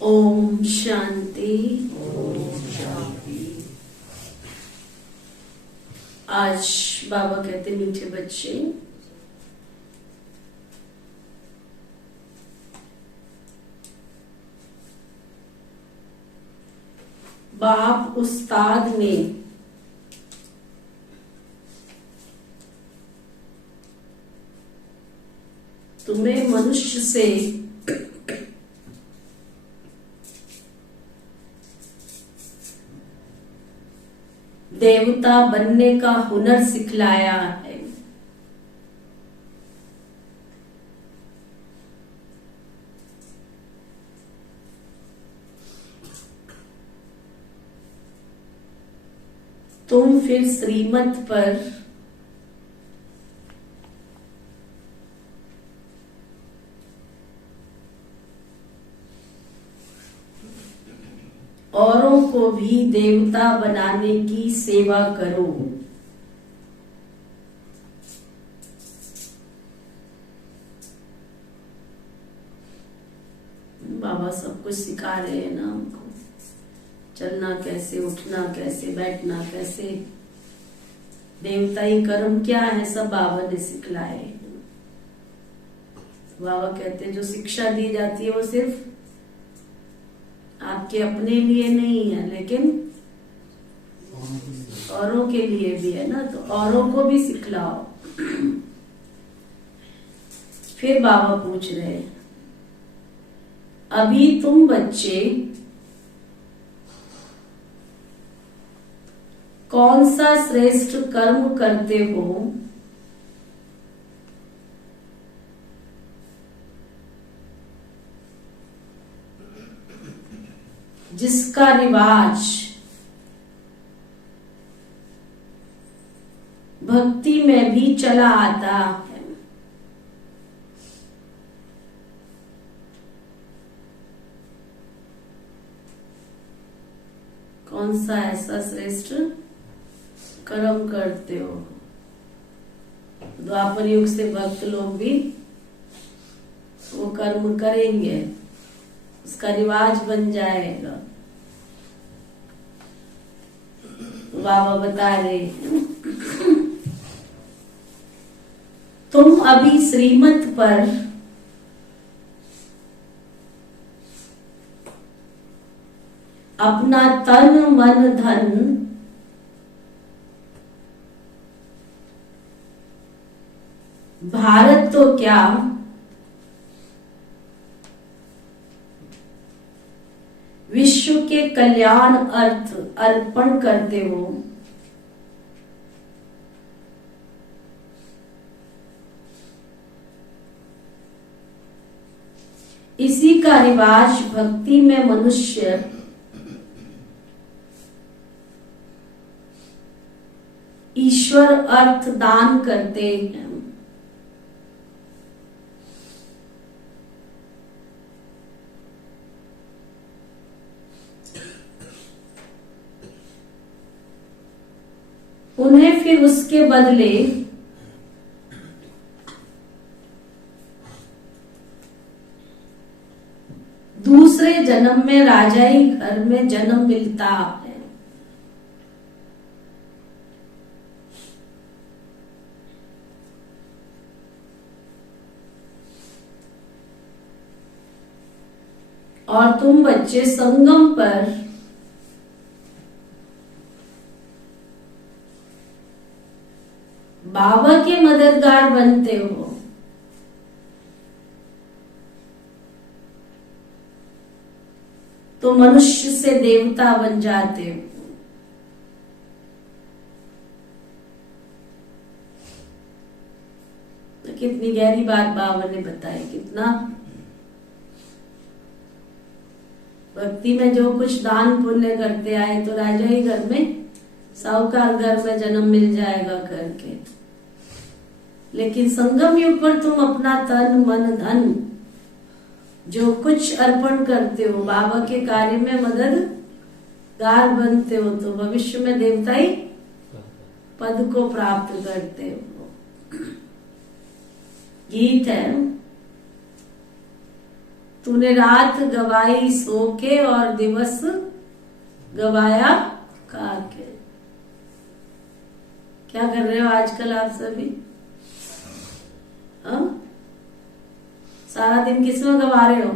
ओम शांति। आज बाबा कहते मीठे बच्चे, बाप उस्ताद ने तुम्हें मनुष्य से देवता बनने का हुनर सिखलाया है। तुम फिर श्रीमत पर औरों को भी देवता बनाने की सेवा करो। बाबा सब कुछ सिखा रहे हैं ना हमको, चलना कैसे, उठना कैसे, बैठना कैसे, देवताई कर्म क्या है, सब बाबा ने सिखलाए। बाबा कहते हैं जो शिक्षा दी जाती है वो सिर्फ आपके अपने लिए नहीं है, लेकिन औरों के लिए भी है ना, तो औरों को भी सिखलाओ। फिर बाबा पूछ रहे हैं अभी तुम बच्चे कौन सा श्रेष्ठ कर्म करते हो जिसका रिवाज भक्ति में भी चला आता है। कौन सा ऐसा श्रेष्ठ कर्म करते हो? द्वापर युग से भक्त लोग भी वो कर्म करेंगे, उसका रिवाज बन जाएगा। बाबा बता रहे तुम अभी श्रीमत पर अपना तन मन धन भारत तो क्या विश्व के कल्याण अर्थ अर्पण करते हो। इसी का रिवाज भक्ति में मनुष्य ईश्वर अर्थ दान करते हैं। उन्हें फिर उसके बदले दूसरे जन्म में राजाई घर में जन्म मिलता है। और तुम बच्चे संगम पर बाबा के मददगार बनते हो। तो मनुष्य से देवता बन जाते हो। तो कितनी गहरी बात बाबा ने बताई, कितना भक्ति में जो कुछ दान पुण्य करते आए तो राजा ही घर में, साहूकार घर में जन्म मिल जाएगा करके। लेकिन संगम युग पर तुम अपना तन मन धन जो कुछ अर्पण करते हो, बाबा के कार्य में मददगार बनते हो, तो भविष्य में देवताई पद को प्राप्त करते हो। गीत है, तूने रात गवाई सो के और दिवस गवाया खा के। क्या कर रहे हो आजकल आप सभी? सारा दिन किसमें गवा रहे हो?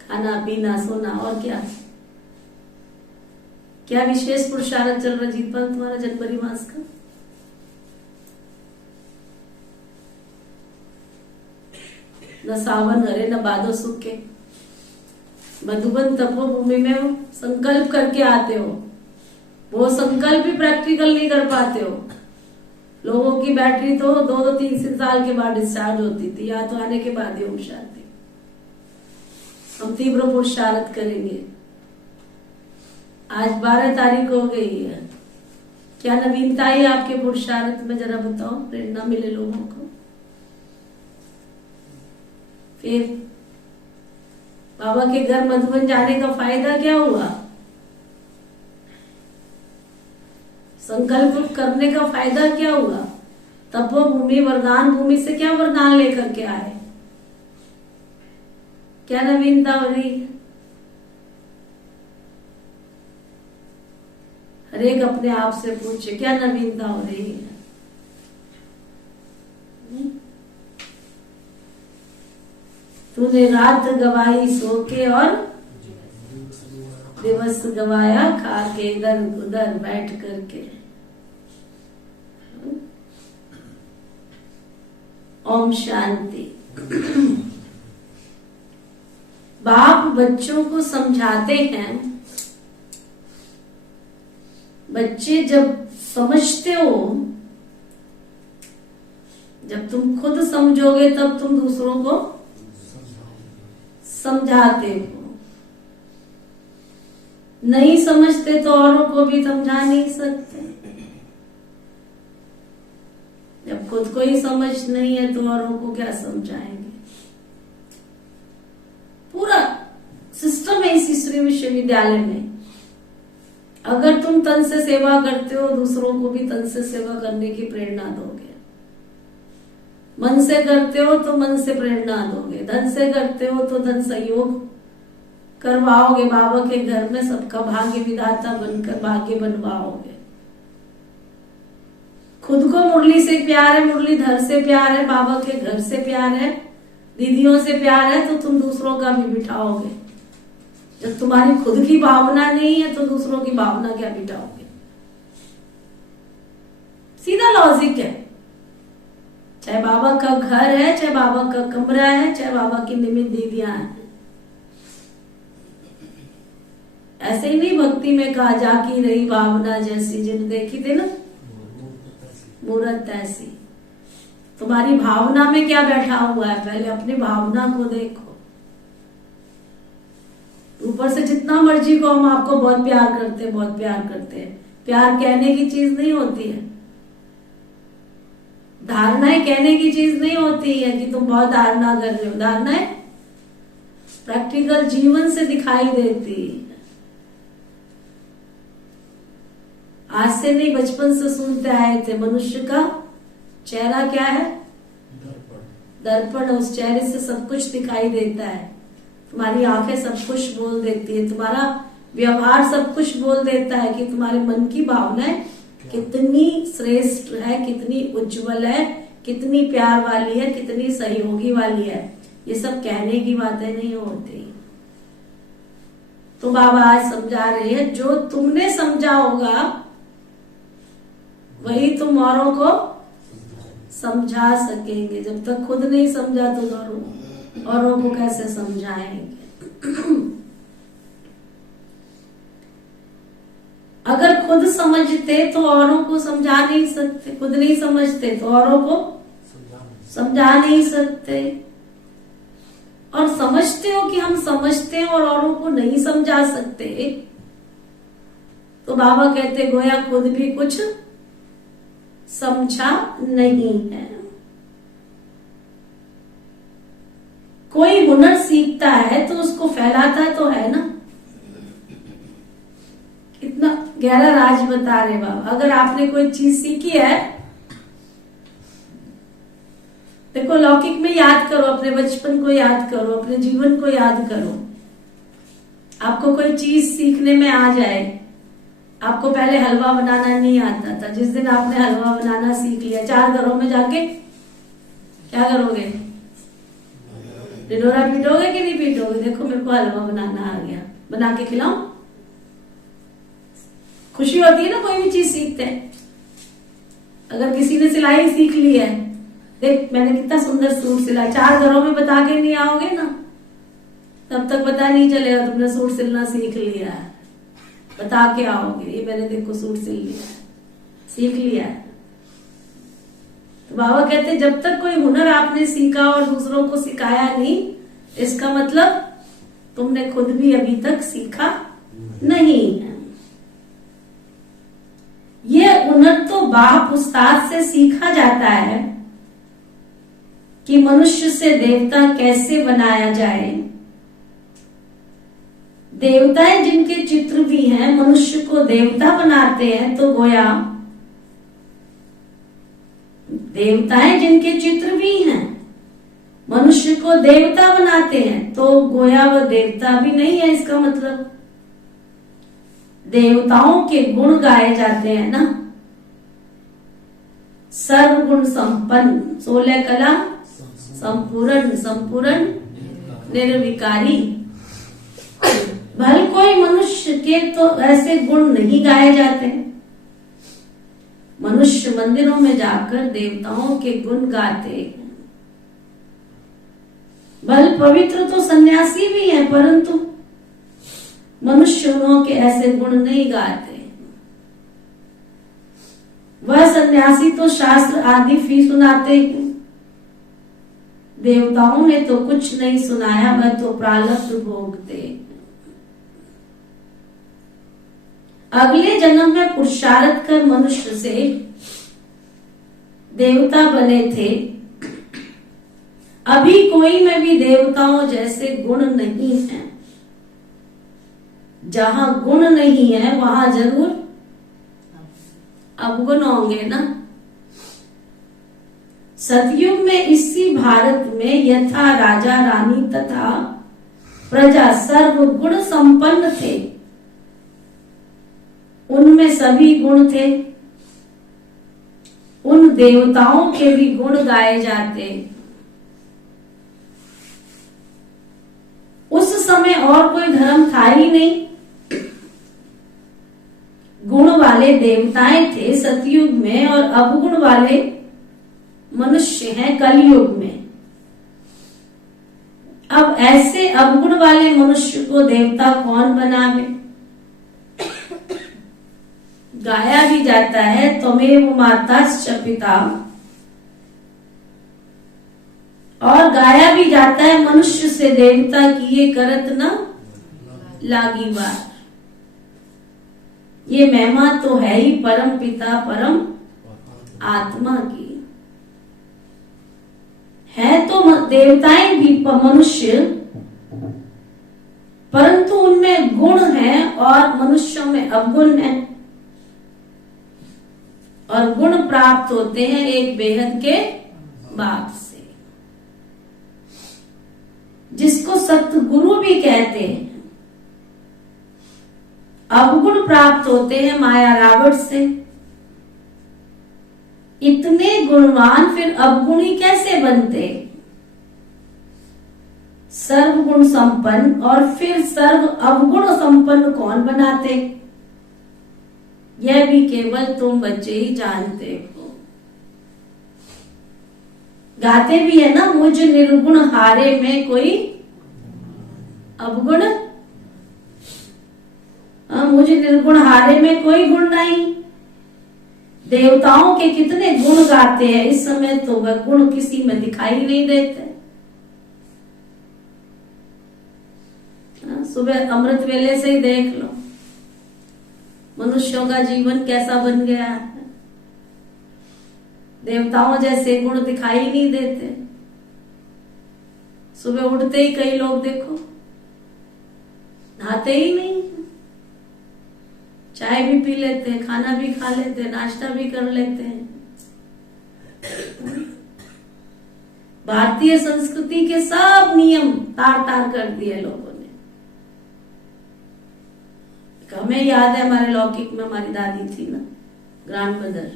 खाना पीना सोना, और क्या क्या विशेष पुरुषार्थ चल रहा जीत पर तुम्हारा जनवरी मास का? न सावन हरे न बादो सूखे, मधुबन तपोभूमि में संकल्प करके आते हो, वो संकल्प भी प्रैक्टिकल नहीं कर पाते हो। लोगों की बैटरी तो 2-3 साल के बाद डिस्चार्ज होती थी, या तो आने के बाद ही उठ जाती। हम तीव्र पुरुषार्थ करेंगे। आज 12 तारीख हो गई है, क्या नवीनता है आपके पुरुषार्थ में? जरा बताओ, प्रेरणा मिले लोगों को। फिर बाबा के घर मधुबन जाने का फायदा क्या हुआ? संकल्प करने का फायदा क्या हुआ? तपोभूमि वरदान भूमि से क्या वरदान लेकर के आए? क्या नवीनता हो रही? हर एक अपने आप से पूछे, क्या नवीनता हो रही है? तूने रात गवाई सो के और दिवस गवाया खा के, इधर उधर बैठ करके। ओम शांति। बाप बच्चों को समझाते हैं, बच्चे जब समझते हो, जब तुम खुद समझोगे तब तुम दूसरों को समझाते हो। नहीं समझते तो औरों को भी समझा नहीं सकते। जब खुद को ही समझ नहीं है तो औरों को क्या समझाएंगे। पूरा सिस्टम है इस श्री विश्वविद्यालय में। अगर तुम तन से सेवा करते हो, दूसरों को भी तन से सेवा करने की प्रेरणा दोगे। मन से करते हो तो मन से प्रेरणा दोगे, धन से करते हो तो धन सहयोग करवाओगे। बाबा के घर में सबका भाग्य विधाता बनकर भाग्य बनवाओगे। खुद को मुरली से प्यार है, मुरलीधर से प्यार है, बाबा के घर से प्यार है, दीदियों से प्यार है, तो तुम दूसरों का भी बिठाओगे। जब तुम्हारी खुद की भावना नहीं है तो दूसरों की भावना क्या बिठाओगे। सीधा लॉजिक है। चाहे बाबा का घर है, चाहे बाबा का कमरा है, चाहे बाबा की निमित्त दीदियां हैं। ऐसे ही नहीं भक्ति में कहा, जाकी रही भावना जैसी, जिन देखी थी ना मूरत ऐसी। तुम्हारी भावना में क्या बैठा हुआ है, पहले अपनी भावना को देखो। ऊपर से जितना मर्जी को हम आपको बहुत प्यार करते हैं, बहुत प्यार करते हैं। प्यार कहने की चीज नहीं होती है, धारणाएं कहने की चीज नहीं होती है कि तुम बहुत धारणा कर रहे हो। धारणाएं प्रैक्टिकल जीवन से दिखाई देती है। आज से नहीं, बचपन से सुनते आए थे, मनुष्य का चेहरा क्या है, दर्पण। उस चेहरे से सब कुछ दिखाई देता है। तुम्हारी आंखें सब कुछ बोल देती है, तुम्हारा व्यवहार सब कुछ बोल देता है कि तुम्हारे मन की भावनाएं कितनी श्रेष्ठ है, कितनी उज्जवल है, कितनी प्यार वाली है, कितनी सहयोगी वाली है। ये सब कहने की बातें नहीं होती। तो बाबा आज समझा रहे हैं, जो तुमने समझा होगा वही तुम औरों को समझा सकेंगे। जब तक खुद नहीं समझा तो औरों को कैसे समझाएंगे। अगर खुद समझते तो औरों को समझा नहीं सकते, खुद नहीं समझते तो औरों को समझा नहीं सकते। और समझते हो कि हम समझते हैं और औरों को नहीं समझा सकते, तो बाबा कहते गोया खुद भी कुछ समझा नहीं है। कोई हुनर सीखता है तो उसको फैलाता तो है ना। कितना गहरा राज बता रहे बाबा। अगर आपने कोई चीज सीखी है, देखो लौकिक में याद करो, अपने बचपन को याद करो, अपने जीवन को याद करो। आपको कोई चीज सीखने में आ जाए। आपको पहले हलवा बनाना नहीं आता था, जिस दिन आपने हलवा बनाना सीख लिया, 4 घरों में जाके क्या करोगे, ढिंढोरा पीटोगे कि नहीं पीटोगे। देखो मेरे को हलवा बनाना आ गया, बना के खिलाऊं। खुशी होती है ना कोई भी चीज सीखते हैं। अगर किसी ने सिलाई सीख ली है, देख मैंने कितना सुंदर सूट सिला, 4 घरों में बता के नहीं आओगे ना, तब तक पता नहीं चलेगा तुमने सूट सिलना सीख लिया है। बता के आओगे, ये मैंने देखो सूट सिल लिया है, सीख लिया है। तो बाबा कहते जब तक कोई हुनर आपने सीखा और दूसरों को सिखाया नहीं, इसका मतलब तुमने खुद भी अभी तक सीखा नहीं है। ये हुनर तो बाप उस्ताद से सीखा जाता है कि मनुष्य से देवता कैसे बनाया जाए। देवताएं जिनके चित्र भी हैं मनुष्य को देवता बनाते हैं, तो गोया देवताएं जिनके चित्र भी हैं मनुष्य को देवता बनाते हैं, तो गोया वह देवता भी नहीं है। इसका मतलब देवताओं के गुण गाए जाते हैं ना, सर्वगुण संपन्न, 16 कला संपूर्ण, संपूर्ण निर्विकारी। भले कोई मनुष्य के तो ऐसे गुण नहीं गाए जाते। मनुष्य मंदिरों में जाकर देवताओं के गुण गाते हैं। भले पवित्र तो सन्यासी भी है, परंतु मनुष्यों के ऐसे गुण नहीं गाते। वह सन्यासी तो शास्त्र आदि भी सुनाते हैं, देवताओं ने तो कुछ नहीं सुनाया, वह तो प्रारब्ध भोगते। अगले जन्म में पुरुषार्थ कर मनुष्य से देवता बने थे। अभी कोई में भी देवताओं जैसे गुण नहीं है। जहां गुण नहीं है वहां जरूर अवगुण होंगे ना। सतयुग में इसी भारत में यथा राजा रानी तथा प्रजा सर्व गुण संपन्न थे, उनमें सभी गुण थे। उन देवताओं के भी गुण गाए जाते। उस समय और कोई धर्म था ही नहीं, गुण वाले देवताएं थे सतयुग में और अवगुण वाले मनुष्य हैं कलयुग में। अब ऐसे अवगुण वाले मनुष्य को देवता कौन बनावे? गाया भी जाता है त्वमेव माताश्च पिता, और गाया भी जाता है मनुष्य से देवता किए करत न लागी बार। ये महिमा तो है ही परम पिता परम आत्मा की। है तो देवताएं भी मनुष्य, परंतु उनमें गुण है और मनुष्यों में अवगुण है। और गुण प्राप्त होते हैं एक बेहद के बाप से, जिसको सतगुरु भी कहते हैं। अवगुण प्राप्त होते हैं माया रावण से। इतने गुणवान फिर अवगुणी कैसे बनते? सर्व गुण संपन्न और फिर सर्व अवगुण संपन्न कौन बनाते? यह भी केवल तुम बच्चे ही जानते हो। गाते भी है ना, मुझ निर्गुण हारे में कोई अवगुण, मुझे निर्गुण हारे में कोई गुण नहीं। देवताओं के कितने गुण गाते हैं, इस समय तो वह गुण किसी में दिखाई नहीं देते। सुबह अमृत वेले से ही देख लो मनुष्यों का जीवन कैसा बन गया है। देवताओं जैसे गुण दिखाई नहीं देते। सुबह उठते ही कई लोग देखो नहाते ही नहीं, चाय भी पी लेते हैं, खाना भी खा लेते हैं, नाश्ता भी कर लेते हैं। भारतीय संस्कृति के सब नियम तार तार कर दिए लोगों ने। हमें याद है हमारे लौकिक में हमारी दादी थी ना, ग्रैंड मदर,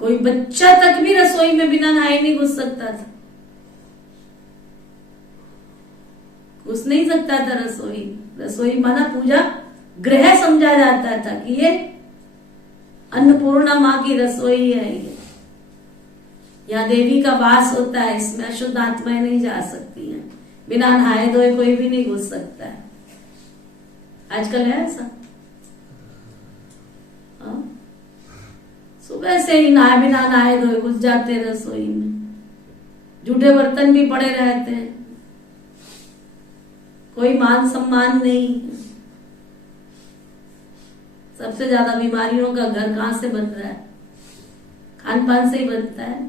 कोई बच्चा तक भी रसोई में बिना नहाए नहीं घुस सकता था। घुस नहीं सकता था रसोई। रसोई माना पूजा गृह समझा जाता था कि ये अन्नपूर्णा माँ की रसोई है, ये यहाँ देवी का वास होता है, इसमें अशुद्ध आत्माएं नहीं जा सकती हैं। बिना नहाए धोए कोई भी नहीं घुस सकता है। आजकल है ऐसा? सुबह से ही नहाए बिना नहाए धोए घुस जाते हैं रसोई में। जूठे बर्तन भी पड़े रहते हैं, कोई मान सम्मान नहीं। सबसे ज्यादा बीमारियों का घर कहां से बन रहा है? खान पान से ही बनता है।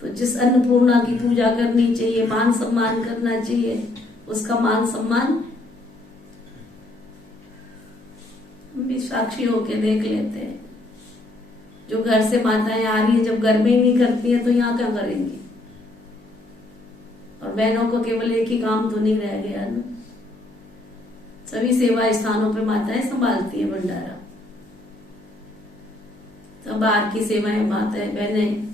तो जिस अन्नपूर्णा की पूजा करनी चाहिए, मान सम्मान करना चाहिए, उसका मान सम्मान हम भी साक्षी होके देख लेते हैं। जो घर से माताएं आ रही है, जब घर में ही नहीं करती है तो यहाँ क्या करेंगी? और बहनों को केवल एक ही काम तो नहीं रह गया ना, सभी सेवा स्थानों पे माताएं संभालती है भंडारा। सब बाहर की सेवाएं माताएं बहनें,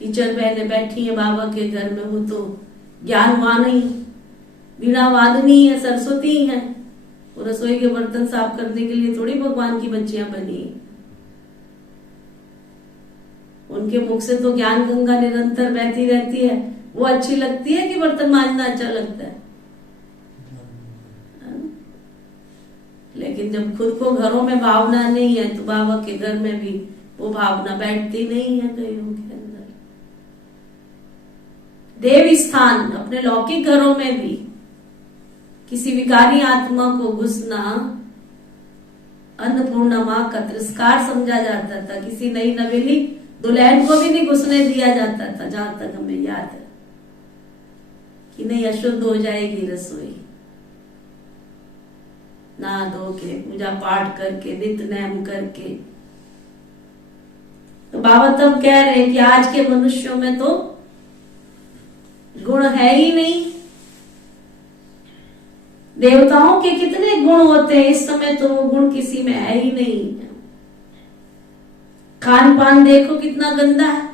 टीचर बहनें बैठी है बाबा के घर में, वो तो ज्ञानवान ही, वीणा वादनी है, सरस्वती है। वो रसोई के बर्तन साफ करने के लिए थोड़ी भगवान की बच्चियां बनी। उनके मुख से तो ज्ञान गंगा निरंतर बहती रहती है, वो अच्छी लगती है कि बर्तन मांजना अच्छा लगता है? लेकिन जब खुद को घरों में भावना नहीं है तो बाबा के घर में भी वो भावना बैठती नहीं है कईयों के अंदर। देव स्थान अपने लौकिक घरों में भी किसी विकारी आत्मा को घुसना अन्नपूर्णा मां का तिरस्कार समझा जाता था। किसी नई नवेली दुल्हन को भी नहीं घुसने दिया जाता था, जहां तक हमें याद है, कि नहीं अशुद्ध हो जाएगी रसोई। नहा धो के पूजा पाठ करके नित्य नेम करके। तो बाबा तब कह रहे हैं कि आज के मनुष्यों में तो गुण है ही नहीं। देवताओं के कितने गुण होते हैं, इस समय तो वो गुण किसी में है ही नहीं। खान पान देखो कितना गंदा है।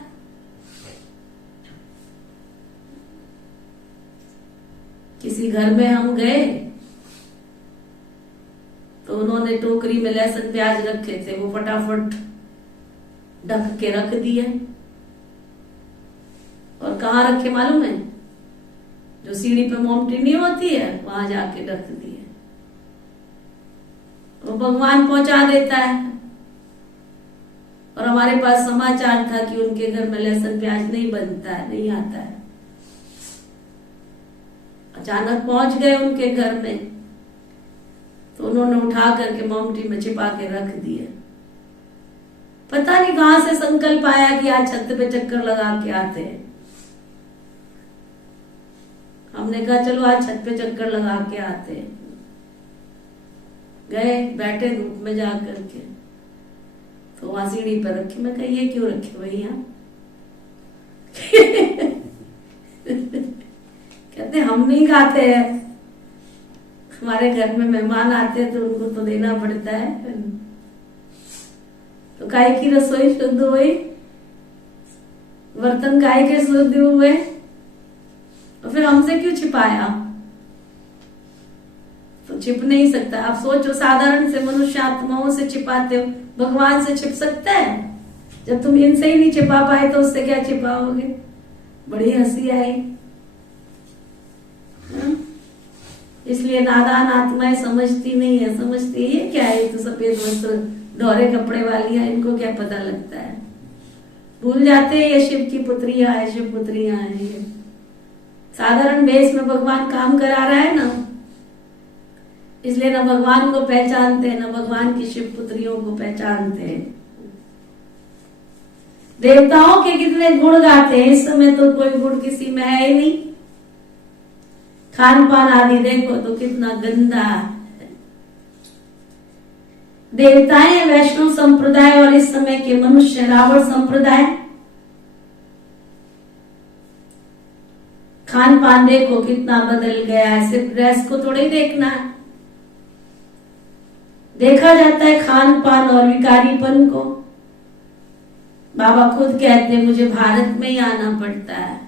किसी घर में हम गए तो उन्होंने टोकरी में लहसुन प्याज रखे थे, वो फटाफट ढक के रख दिए। और कहाँ रखे मालूम है? जो सीढ़ी पे मोमटी नहीं होती है वहां जाके रख दिए। वो भगवान पहुंचा देता है। और हमारे पास समाचार था कि उनके घर में लहसुन प्याज नहीं बनता है, नहीं आता है। अचानक पहुंच गए उनके घर में तो उन्होंने उठा करके मोमटी में छिपा के रख दिए। पता नहीं कहां से संकल्प आया कि आज छत पे चक्कर लगा के आते हैं। हमने कहा चलो आज छत पे चक्कर लगा के आते हैं। गए, बैठे धूप में जा करके, तो वहां सीढ़ी पर रखी। मैं कहा ये क्यों रखे भैया? कहते हम नहीं खाते हैं, हमारे घर में मेहमान आते हैं तो उनको तो देना पड़ता है। तो काय की रसोई शुद्ध हुई, बर्तन काय के शुद्ध हुए, तो फिर हमसे क्यों छिपाया? तो छिप नहीं सकता। आप सोचो, साधारण से मनुष्य आत्माओं से छिपाते हो, भगवान से छिप सकता है? जब तुम इनसे ही नहीं छिपा पाए तो उससे क्या छिपाओगे? बड़ी हंसी आई। इसलिए नादान आत्माएं समझती नहीं है, समझती है ये क्या है, तो सफेद वस्त्र दोहरे कपड़े वाली है, इनको क्या पता लगता है। भूल जाते हैं ये शिव की पुत्रियां है, शिव पुत्रियां हैं। ये साधारण वेश में भगवान काम करा रहा है ना, इसलिए न भगवान को पहचानते हैं, न भगवान की शिव पुत्रियों को पहचानते हैं। देवताओं के कितने गुण गाते हैं, इस समय तो कोई गुण किसी में है ही नहीं। खान पान आदि देखो तो कितना गंदा है। देवताएं वैष्णव संप्रदाय और इस समय के मनुष्य रावण संप्रदाय। खान पान देखो कितना बदल गया है। सिर्फ ड्रेस को थोड़ी देखना है, देखा जाता है खान पान और विकारीपन को। बाबा खुद कहते हैं मुझे भारत में ही आना पड़ता है।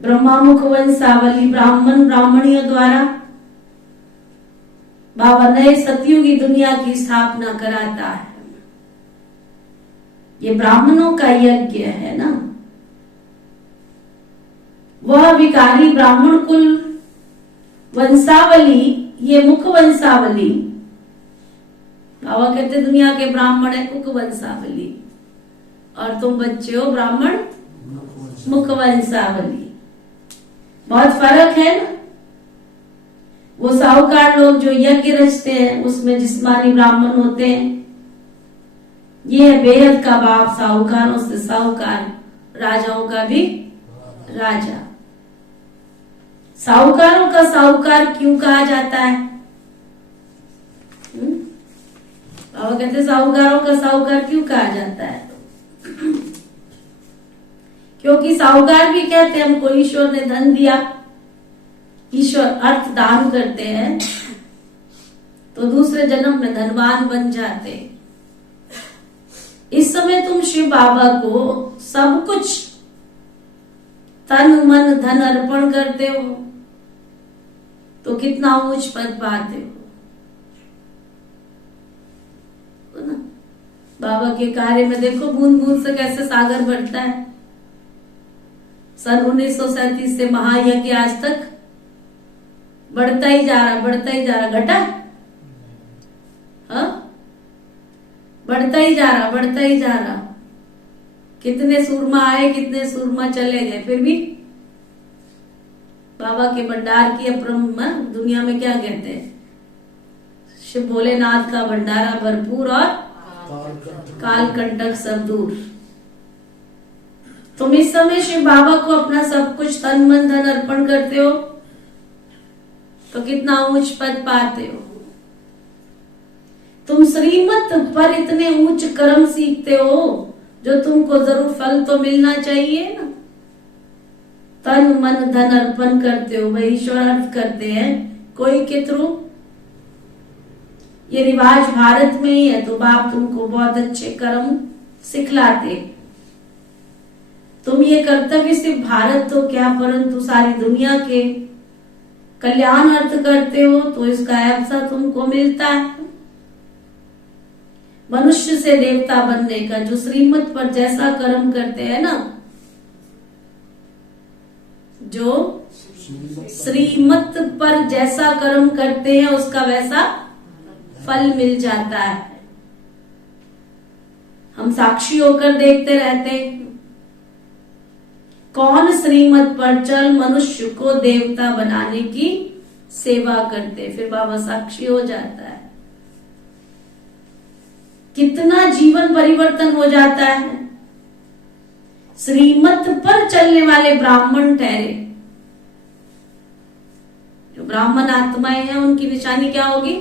ब्रह्मा मुख वंशावली ब्राह्मण ब्राह्मणियों द्वारा बाबा नए सतयुगी दुनिया की स्थापना कराता है। ये ब्राह्मणों का यज्ञ है ना। वह विकारी ब्राह्मण कुल वंशावली, ये मुख वंशावली। बाबा कहते दुनिया के ब्राह्मण है मुख वंशावली और तुम बच्चे हो ब्राह्मण मुख वंशावली। बहुत फर्क है ना। वो साहूकार लोग जो यज्ञ रचते हैं उसमें जिस्मानी ब्राह्मण होते हैं। ये है बेहद का बाप, साहूकारों से साहूकार, राजाओं का भी राजा। साहूकारों का साहूकार क्यों कहा जाता है? बाबा कहते साहूकारों का साहूकार क्यों कहा जाता है? क्योंकि साहूकार भी कहते हैं हमको ईश्वर ने धन दिया, ईश्वर अर्थ दान करते हैं तो दूसरे जन्म में धनवान बन जाते। इस समय तुम शिव बाबा को सब कुछ तन मन धन अर्पण करते हो तो कितना ऊंच पद पाते हो ना। बाबा के कार्य में देखो बूंद बूंद से कैसे सागर बढ़ता है। सन 1937 से महायज्ञ आज तक बढ़ता ही जा रहा, घटा? हाँ, बढ़ता ही जा रहा। कितने सूरमा आए, कितने सूरमा चले गए, फिर भी बाबा के भंडार की अपरम दुनिया में क्या कहते हैं, शिव भोलेनाथ का भंडारा भरपूर और काल कंटक सब दूर। तुम इस समय शिव बाबा को अपना सब कुछ तन मन धन अर्पण करते हो तो कितना ऊंच पद पाते हो। तुम श्रीमत पर इतने ऊंच कर्म सीखते हो जो तुमको जरूर फल तो मिलना चाहिए ना। तन मन धन अर्पण करते हो, वही ईश्वर अर्थ करते हैं कोई के थ्रू। ये रिवाज भारत में ही है तो बाप तुमको बहुत अच्छे कर्म सिखलाते। तुम ये कर्तव्य सिर्फ भारत तो क्या परंतु सारी दुनिया के कल्याण अर्थ करते हो तो इसका अवसर तुमको मिलता है। मनुष्य से देवता बनने का, जो श्रीमत पर जैसा कर्म करते हैं ना, जो श्रीमत पर जैसा कर्म करते हैं उसका वैसा फल मिल जाता है। हम साक्षी होकर देखते रहते हैं कौन श्रीमत पर चल मनुष्य को देवता बनाने की सेवा करते, फिर बाबा साक्षी हो जाता है। कितना जीवन परिवर्तन हो जाता है। श्रीमत पर चलने वाले ब्राह्मण ठहरे। जो ब्राह्मण आत्माएं हैं उनकी निशानी क्या होगी?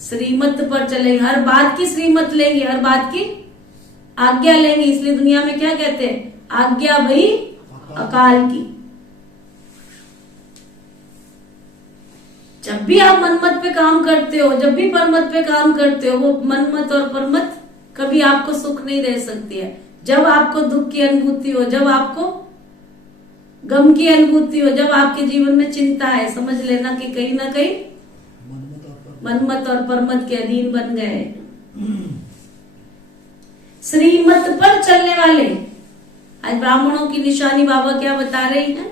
श्रीमत पर चलेंगे, हर बात की श्रीमत लेंगे, हर बात की आज्ञा लेंगे। इसलिए दुनिया में क्या कहते हैं, आज्ञा भई अकाल की। जब भी आप मनमत पे काम करते हो, जब भी परमत पे काम करते हो, वो मनमत और परमत कभी आपको सुख नहीं दे सकती है। जब आपको दुख की अनुभूति हो, जब आपको गम की अनुभूति हो, जब आपके जीवन में चिंता है, समझ लेना कि कहीं ना कहीं मनमत और परमत के अधीन बन गए। श्रीमत पर चलने वाले, आज ब्राह्मणों की निशानी बाबा क्या बता रहे हैं?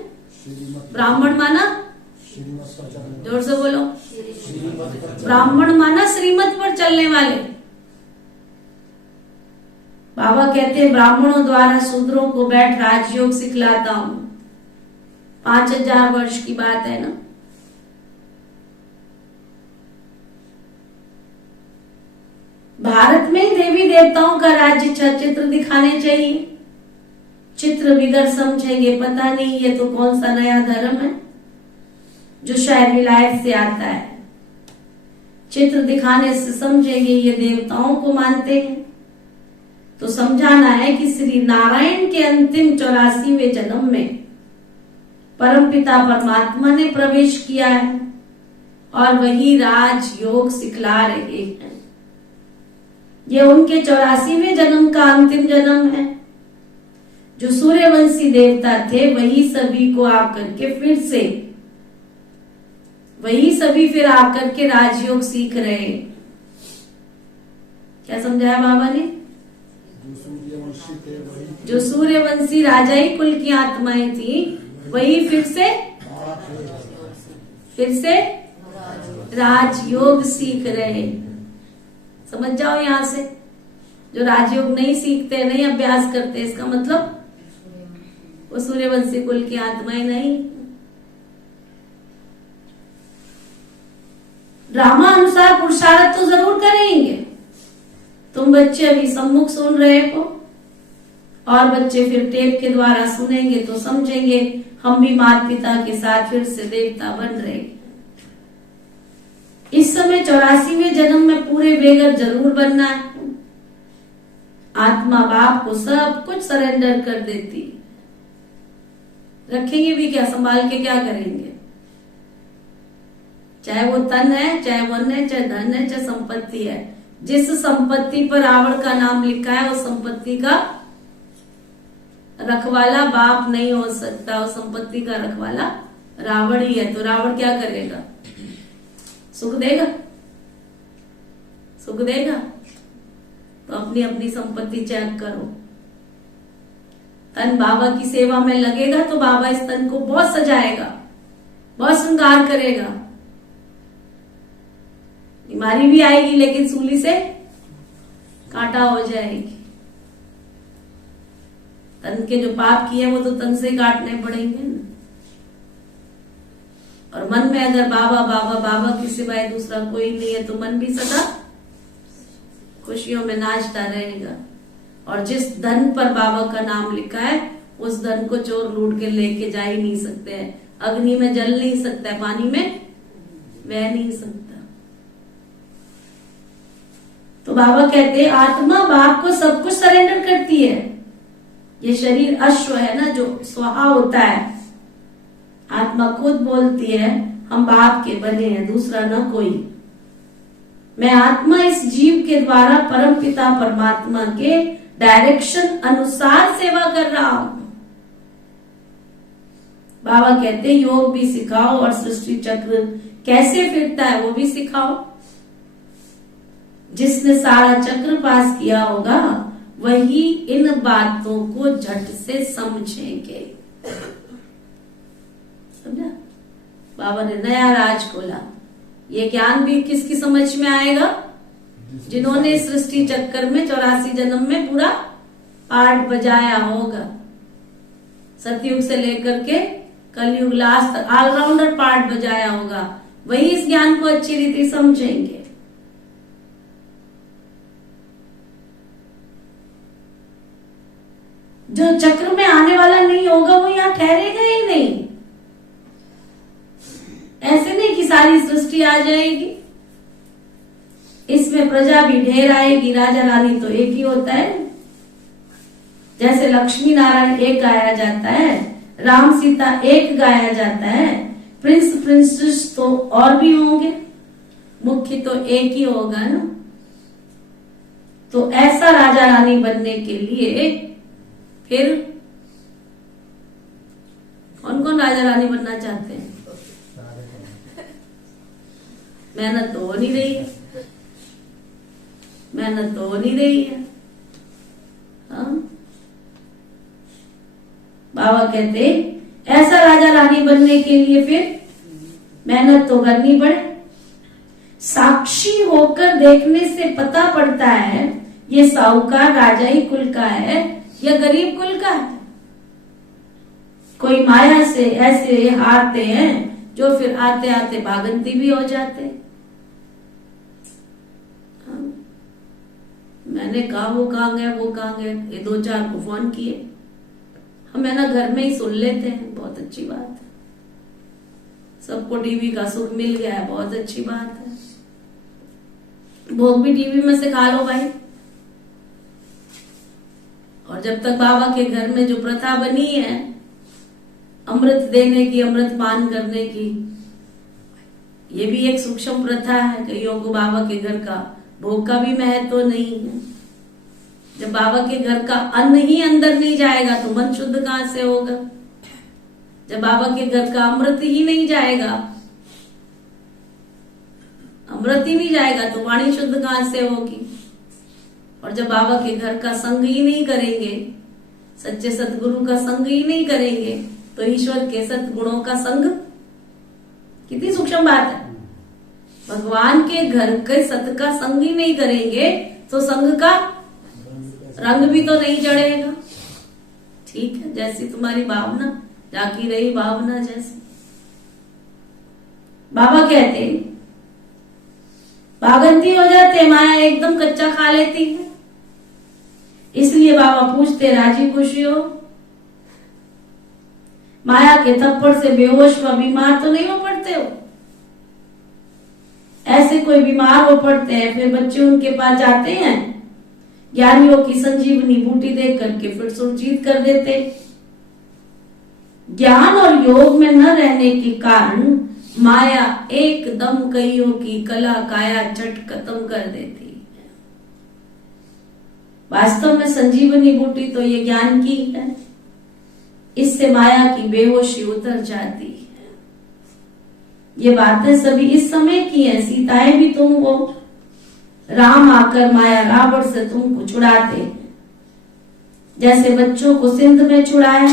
ब्राह्मण माना, जोर से बोलो, ब्राह्मण माना श्रीमत पर चलने वाले। बाबा कहते हैं ब्राह्मणों द्वारा शूद्रों को बैठ राजयोग सिखलाता हूं। 5000 वर्ष की बात है ना। भारत में देवी देवताओं का राज्य चित्र दिखाने चाहिए। चित्र बिगर समझेंगे पता नहीं ये तो कौन सा नया धर्म है जो शायद विलायत से आता है। चित्र दिखाने से समझेंगे ये देवताओं को मानते हैं। तो समझाना है कि श्री नारायण के अंतिम 84वें जन्म में परमपिता परमात्मा ने प्रवेश किया है और वही राजयोग सिखला रहे हैं। ये उनके 84वें जन्म का अंतिम जन्म है। जो सूर्यवंशी देवता थे वही सभी को आकर के फिर आकर के राजयोग सीख रहे। क्या समझाया बाबा ने? जो सूर्यवंशी राजाई कुल की आत्माएं थी वही फिर से राजयोग सीख रहे। समझ जाओ यहां से। जो राजयोग नहीं सीखते, नहीं अभ्यास करते, इसका मतलब वो सूर्यवंशी कुल की आत्माएं नहीं। ड्रामा अनुसार पुरुषार्थ तो जरूर करेंगे। तुम बच्चे अभी सम्मुख सुन रहे हो और बच्चे फिर टेप के द्वारा सुनेंगे तो समझेंगे हम भी माता पिता के साथ फिर से देवता बन रहे। इस समय 84वें जन्म में पूरे बेगर जरूर बनना है। आत्मा बाप को सब कुछ सरेंडर कर देती। रखेंगे भी क्या, संभाल के क्या करेंगे? चाहे वो तन है, चाहे मन है, चाहे धन है, चाहे संपत्ति है। जिस संपत्ति पर रावण का नाम लिखा है उस संपत्ति का रखवाला बाप नहीं हो सकता। उस संपत्ति का रखवाला रावण ही है। तो रावण क्या करेगा? सुख देगा? सुख देगा? तो अपनी अपनी संपत्ति चेक करो। तन बाबा की सेवा में लगेगा तो बाबा इस तन को बहुत सजाएगा, बहुत श्रृंगार करेगा। बीमारी भी आएगी लेकिन सूली से काटा हो जाएगी। तन के जो पाप किए वो तो तन से काटने पड़ेंगे ना। और मन में अगर बाबा बाबा बाबा के सिवाय दूसरा कोई नहीं है तो मन भी सदा खुशियों में नाचता रहेगा। और जिस धन पर बाबा का नाम लिखा है उस धन को चोर लूट के लेके जा ही नहीं सकते हैं। अग्नि में जल नहीं सकता है, पानी में बह नहीं सकता। तो बाबा कहते हैं आत्मा बाप को सब कुछ सरेंडर करती है। ये शरीर अश्व है ना जो स्वाहा होता है। आत्मा खुद बोलती है हम बाप के बने हैं, दूसरा न कोई। मैं आत्मा इस जीव के द्वारा परम पिता परमात्मा के डायरेक्शन अनुसार सेवा कर रहा हूं। बाबा कहते हैं योग भी सिखाओ और सृष्टि चक्र कैसे फिरता है वो भी सिखाओ। जिसने सारा चक्र पास किया होगा वही इन बातों को झट से समझेंगे। समझा? बाबा ने नया राज खोला। ये ज्ञान भी किसकी समझ में आएगा? जिन्होंने सृष्टि चक्कर में 84 जन्म में पूरा पार्ट बजाया होगा। सतयुग से लेकर के कलयुग लास्ट तक ऑलराउंडर पार्ट बजाया होगा, वही इस ज्ञान को अच्छी रीति समझेंगे। जो चक्र में आने वाला नहीं होगा वो यहां ठहरेगा ही नहीं। ऐसे नहीं कि सारी सृष्टि आ जाएगी, इसमें प्रजा भी ढेर आएगी। राजा रानी तो एक ही होता है। जैसे लक्ष्मी नारायण एक गाया जाता है, राम सीता एक गाया जाता है, प्रिंस प्रिंसेस तो और भी होंगे, मुख्य तो एक ही होगा ना। तो ऐसा राजा रानी बनने के लिए फिर कौन कौन राजा रानी बनना चाहते हैं? मेहनत तो हो नहीं रही है, मेहनत तो हो नहीं रही है। हाँ? बाबा कहते ऐसा राजा रानी बनने के लिए फिर मेहनत तो करनी पड़े। साक्षी होकर देखने से पता पड़ता है ये साहूकार राजा ही कुल का है या गरीब कुल का है। कोई माया से ऐसे हारते हैं जो फिर आते आते भागंती भी हो जाते। मैंने कहा वो कहाँ गए वो कहाँ गए, ये 2-4 को फोन किए। हम है ना घर में ही सुन लेते हैं, बहुत अच्छी बात है। सबको टीवी का सुख मिल गया है, बहुत अच्छी बात है। भोग भी टीवी में से खा लो भाई। और जब तक बाबा के घर में जो प्रथा बनी है अमृत देने की, अमृत पान करने की, ये भी एक सूक्ष्म प्रथा है। कईयों को बाबा के घर का भोग का भी महत्व तो नहीं है। जब बाबा के घर का अन्न ही अंदर नहीं जाएगा तो मन शुद्ध कहां से होगा? जब बाबा के घर का अमृत ही नहीं जाएगा, अमृत ही नहीं जाएगा तो वाणी शुद्ध कहां से होगी? और जब बाबा के घर का संग ही नहीं करेंगे, सच्चे सतगुरु का संग ही नहीं करेंगे तो ईश्वर के सतगुणों का संग, कितनी सूक्ष्म बात है। भगवान के घर के सत का संग ही नहीं करेंगे तो संग का रंग भी तो नहीं चढ़ेगा। ठीक है, जैसी तुम्हारी भावना, जाकी रही भावना जैसी। बाबा कहते भागंती हो जाते, माया एकदम कच्चा खा लेती है। इसलिए बाबा पूछते राजी खुशी हो? माया के थप्पड़ से बेहोश व बीमार तो नहीं हो पड़ते हो? ऐसे कोई बीमार हो पड़ते हैं, फिर बच्चे उनके पास जाते हैं, ज्ञानियों की संजीवनी बूटी देख करके फिर सुरजीत कर देते। ज्ञान और योग में न रहने के कारण माया एकदम कईयों की कला काया झट खत्म कर देती है। वास्तव में संजीवनी बूटी तो ये ज्ञान की है, इससे माया की बेहोशी उतर जाती है। ये बातें सभी इस समय की है। सीताएं भी तुम हो, राम आकर माया रावण से तुमको छुड़ाते हैं। जैसे बच्चों को सिंध में छुड़ाया,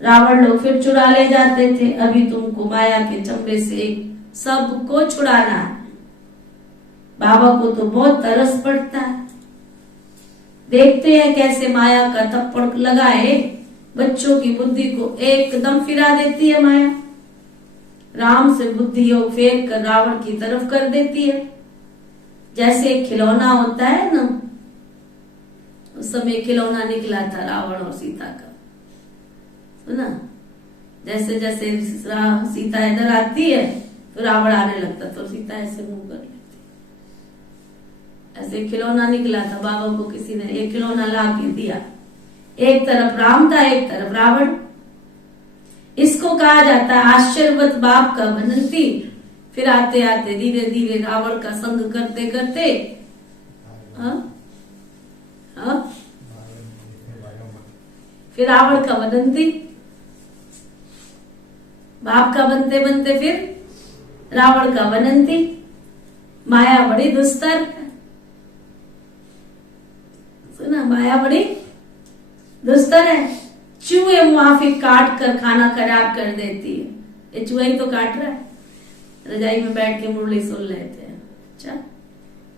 रावण लोग फिर चुरा ले जाते थे, अभी तुमको माया के चंबे से सबको छुड़ाना है। बाबा को तो बहुत तरस पड़ता है, देखते हैं कैसे माया का थप्पड़ लगाए बच्चों की बुद्धि को एकदम फिरा देती है माया। राम से बुद्धि योग फेंक कर रावण की तरफ कर देती है। जैसे एक खिलौना होता है ना, उस समय खिलौना निकला था रावण और सीता का, सुना? जैसे जैसे सीता इधर आती है तो रावण आने लगता, तो सीता ऐसे मुंह कर लेती। ऐसे खिलौना निकला था, बाबा को किसी ने एक खिलौना ला के दिया, एक तरफ राम था एक तरफ रावण। इसको कहा जाता है आश्चर्यवत बाप का बनती। फिर आते आते धीरे धीरे रावण का संग करते करते फिर रावण का बनती, बाप का बनते बनते फिर रावण का बनती। माया बड़ी दुस्तर, सुना? माया बड़ी दुस्तर है। चूहे मुआफी काट कर खाना खराब कर देती है। ये चूहा ही तो काट रहा है, रजाई में बैठ के मुरली सुन लेते हैं। अच्छा,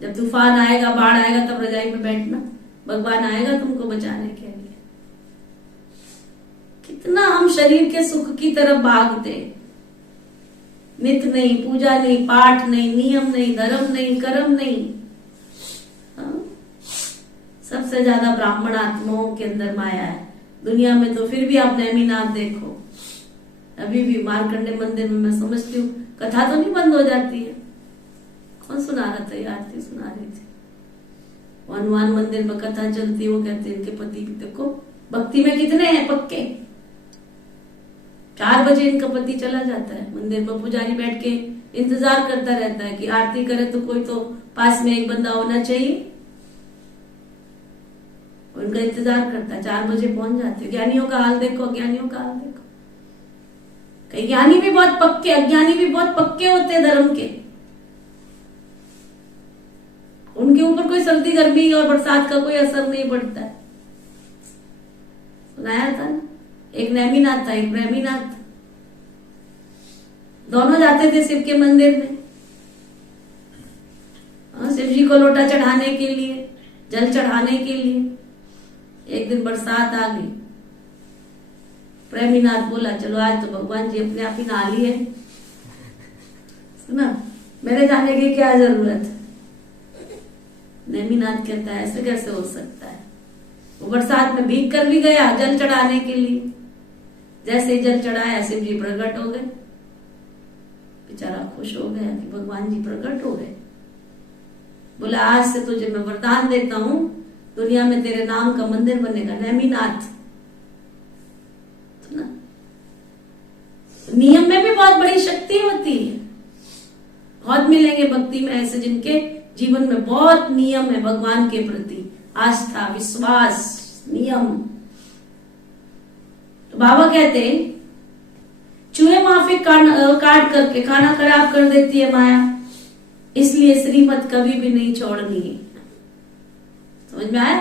जब तूफान आएगा, बाढ़ आएगा, तब रजाई में बैठना, भगवान आएगा तुमको बचाने के लिए। कितना हम शरीर के सुख की तरफ भागते, नित नहीं, पूजा नहीं, पाठ नहीं, नियम नहीं, धर्म नहीं, कर्म नहीं। सबसे ज्यादा ब्राह्मण आत्माओं के अंदर माया है दुनिया में। तो फिर भी आप नेमिनाथ देखो, अभी भी मार्कंडे मंदिर में मैं समझती हूँ कथा तो नहीं बंद हो जाती है। कौन सुना रहा था? आरती सुना रही थी। हनुमान मंदिर में कथा चलती, वो कहते हैं इनके पति भी देखो भक्ति में कितने हैं पक्के। 4 बजे इनका पति चला जाता है मंदिर में, पुजारी बैठ के इंतजार करता रहता है कि आरती करे तो कोई तो पास में एक बंदा होना चाहिए, उनका इंतजार करता है। 4 बजे पहुंच जाते। ज्ञानियों का हाल देखो, अज्ञानियों का हाल देखो। कई ज्ञानी भी बहुत पक्के, अज्ञानी भी बहुत पक्के होते हैं धर्म के। उनके ऊपर कोई सर्दी गर्मी और बरसात का कोई असर नहीं पड़ता है। सुनाया था ना, एक नेमिनाथ था, एक प्रेमीनाथ। दोनों जाते थे शिव के मंदिर में, शिव जी को लोटा चढ़ाने के लिए, जल चढ़ाने के लिए। एक दिन बरसात आ गई, प्रेमीनाथ बोला चलो आज तो भगवान जी अपने आप ही नहा लिए, सुना, मेरे जाने की क्या जरूरत है। नेमिनाथ कहता है ऐसे कैसे हो सकता है। वो बरसात में भीग कर भी गया जल चढ़ाने के लिए। जैसे ही जल चढ़ाया शिव जी प्रकट हो गए। बेचारा खुश हो गया कि भगवान जी प्रकट हो गए। बोला आज से तुझे मैं वरदान देता हूं, दुनिया में तेरे नाम का मंदिर बनेगा, नेमिनाथ। ना? नियम में भी बहुत बड़ी शक्ति होती है। बहुत मिलेंगे भक्ति में ऐसे जिनके जीवन में बहुत नियम है भगवान के प्रति, आस्था, विश्वास, नियम। तो बाबा कहते चूहे माफी काट करके खाना खराब कर देती है माया, इसलिए श्रीमत कभी भी नहीं छोड़नी है। समझ में आया?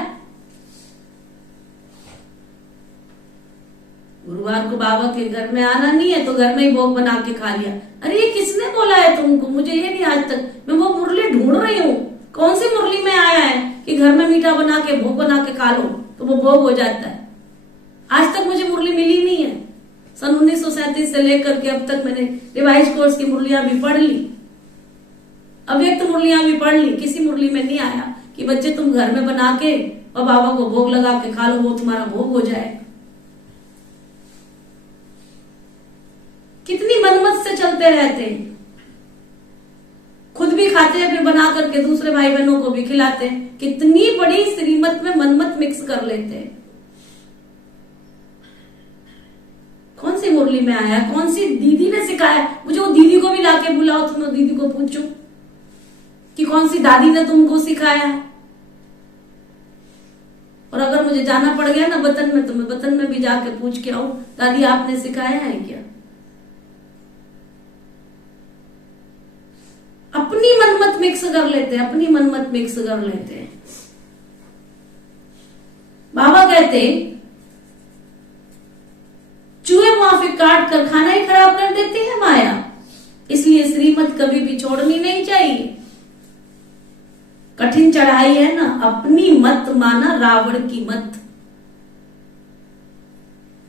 गुरुवार को बाबा के घर में आना नहीं है तो घर में ही भोग बना के खा लिया। अरे ये किसने बोला है तुमको? मुझे ये नहीं आज तक, मैं वो मुरली ढूंढ रही हूँ, कौन सी मुरली में आया है कि घर में मीठा बना के भोग बना के खा लो तो वो भोग हो जाता है। आज तक मुझे मुरली मिली नहीं है। सन 1937 से लेकर के अब तक मैंने रिवाइज कोर्स की मुरलियां भी पढ़ ली, अव्यक्त मुरलियां भी पढ़ ली, किसी मुरली में नहीं आया कि बच्चे तुम घर में बना के और बाबा को भोग लगा के खा लो, वो तुम्हारा भोग हो जाए। कितनी मनमत से चलते रहते हैं, खुद भी खाते हैं फिर बना करके दूसरे भाई बहनों को भी खिलाते हैं। कितनी बड़ी श्रीमत में मनमत मिक्स कर लेते हैं। कौन सी मुरली में आया, कौन सी दीदी ने सिखाया? मुझे वो दीदी को भी लाके बुलाओ, तुम दीदी को पूछो कि कौन सी दादी ने तुमको सिखाया है। और अगर मुझे जाना पड़ गया ना वतन में तो मैं वतन में भी जाके पूछ के आऊं, दादी आपने सिखाया है क्या? अपनी मनमत मिक्स कर लेते हैं, अपनी मनमत मिक्स कर लेते हैं। बाबा कहते चूहे मुआफे काट कर खाना ही खराब कर देती है माया, इसलिए श्रीमत कभी भी छोड़नी नहीं चाहिए। कठिन चढ़ाई है ना, अपनी मत माना रावण की मत,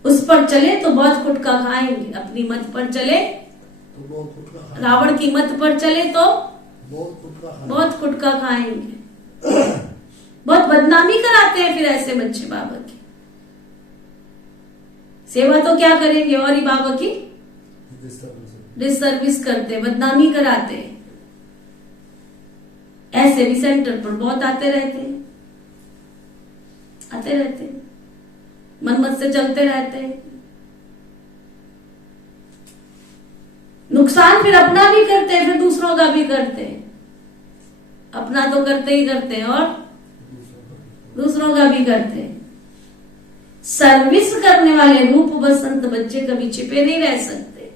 उस पर चले तो बहुत कुटका खाएंगे, अपनी मत पर चले तो बहुत कुटका खाएंगे, रावण की मत पर चले तो बहुत कुटका खाएंगे। बहुत बदनामी कराते हैं फिर ऐसे बच्चे बाबा की। सेवा तो क्या करेंगे और ही बाबा की डिसर्विस करते, बदनामी कराते। ऐसे भी सेंटर पर बहुत आते रहते, मनमत से चलते रहते। नुकसान फिर अपना भी करते हैं, फिर दूसरों का भी करते हैं। अपना तो करते ही करते हैं और दूसरों का भी करते हैं। सर्विस करने वाले रूप बसंत बच्चे कभी छिपे नहीं रह सकते।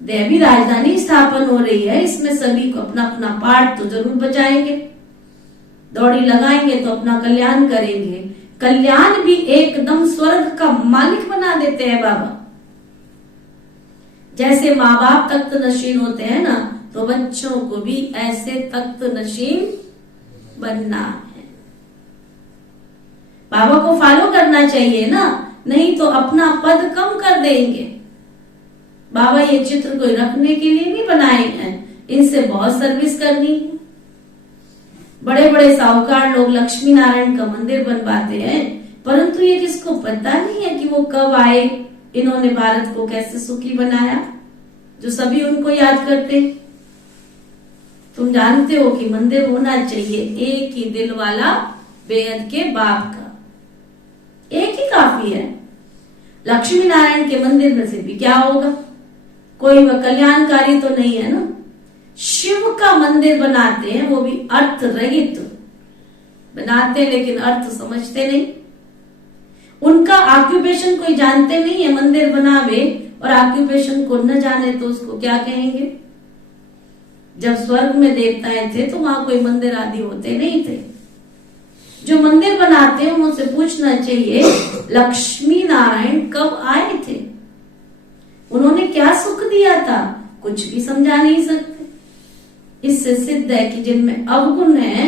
देवी राजधानी स्थापन हो रही है, इसमें सभी को अपना अपना पार्ट तो जरूर बजाएंगे, दौड़ी लगाएंगे तो अपना कल्याण करेंगे। कल्याण भी एकदम स्वर्ग का मालिक बना देते हैं बाबा। जैसे माँ बाप तख्त नशीन होते हैं ना, तो बच्चों को भी ऐसे तख्त नशीन बनना है। बाबा को फॉलो करना चाहिए ना, नहीं तो अपना पद कम कर देंगे। बाबा ये चित्र कोई रखने के लिए नहीं बनाए हैं, इनसे बहुत सर्विस करनी है। बड़े बड़े साहूकार लोग लक्ष्मी नारायण का मंदिर बनवाते हैं, परंतु ये किसको पता नहीं है कि वो कब आए, इन्होंने भारत को कैसे सुखी बनाया, जो सभी उनको याद करते। तुम जानते हो कि मंदिर होना चाहिए एक ही दिल वाला बेहद के बाप का, एक ही काफी है। लक्ष्मी नारायण के मंदिर में से भी क्या होगा, कोई वह कल्याणकारी तो नहीं है ना। शिव का मंदिर बनाते हैं, वो भी अर्थ रहित बनाते हैं, लेकिन अर्थ समझते नहीं। उनका ऑक्यूपेशन कोई जानते नहीं है, मंदिर बनावे और ऑक्यूपेशन को न जाने तो उसको क्या कहेंगे। जब स्वर्ग में देवताएं थे तो वहां कोई मंदिर आदि होते नहीं थे। जो मंदिर बनाते हैं उनसे पूछना चाहिए लक्ष्मी नारायण कब आए थे, उन्होंने क्या सुख दिया था, कुछ भी समझा नहीं सकते। इससे सिद्ध है कि जिनमें अवगुण है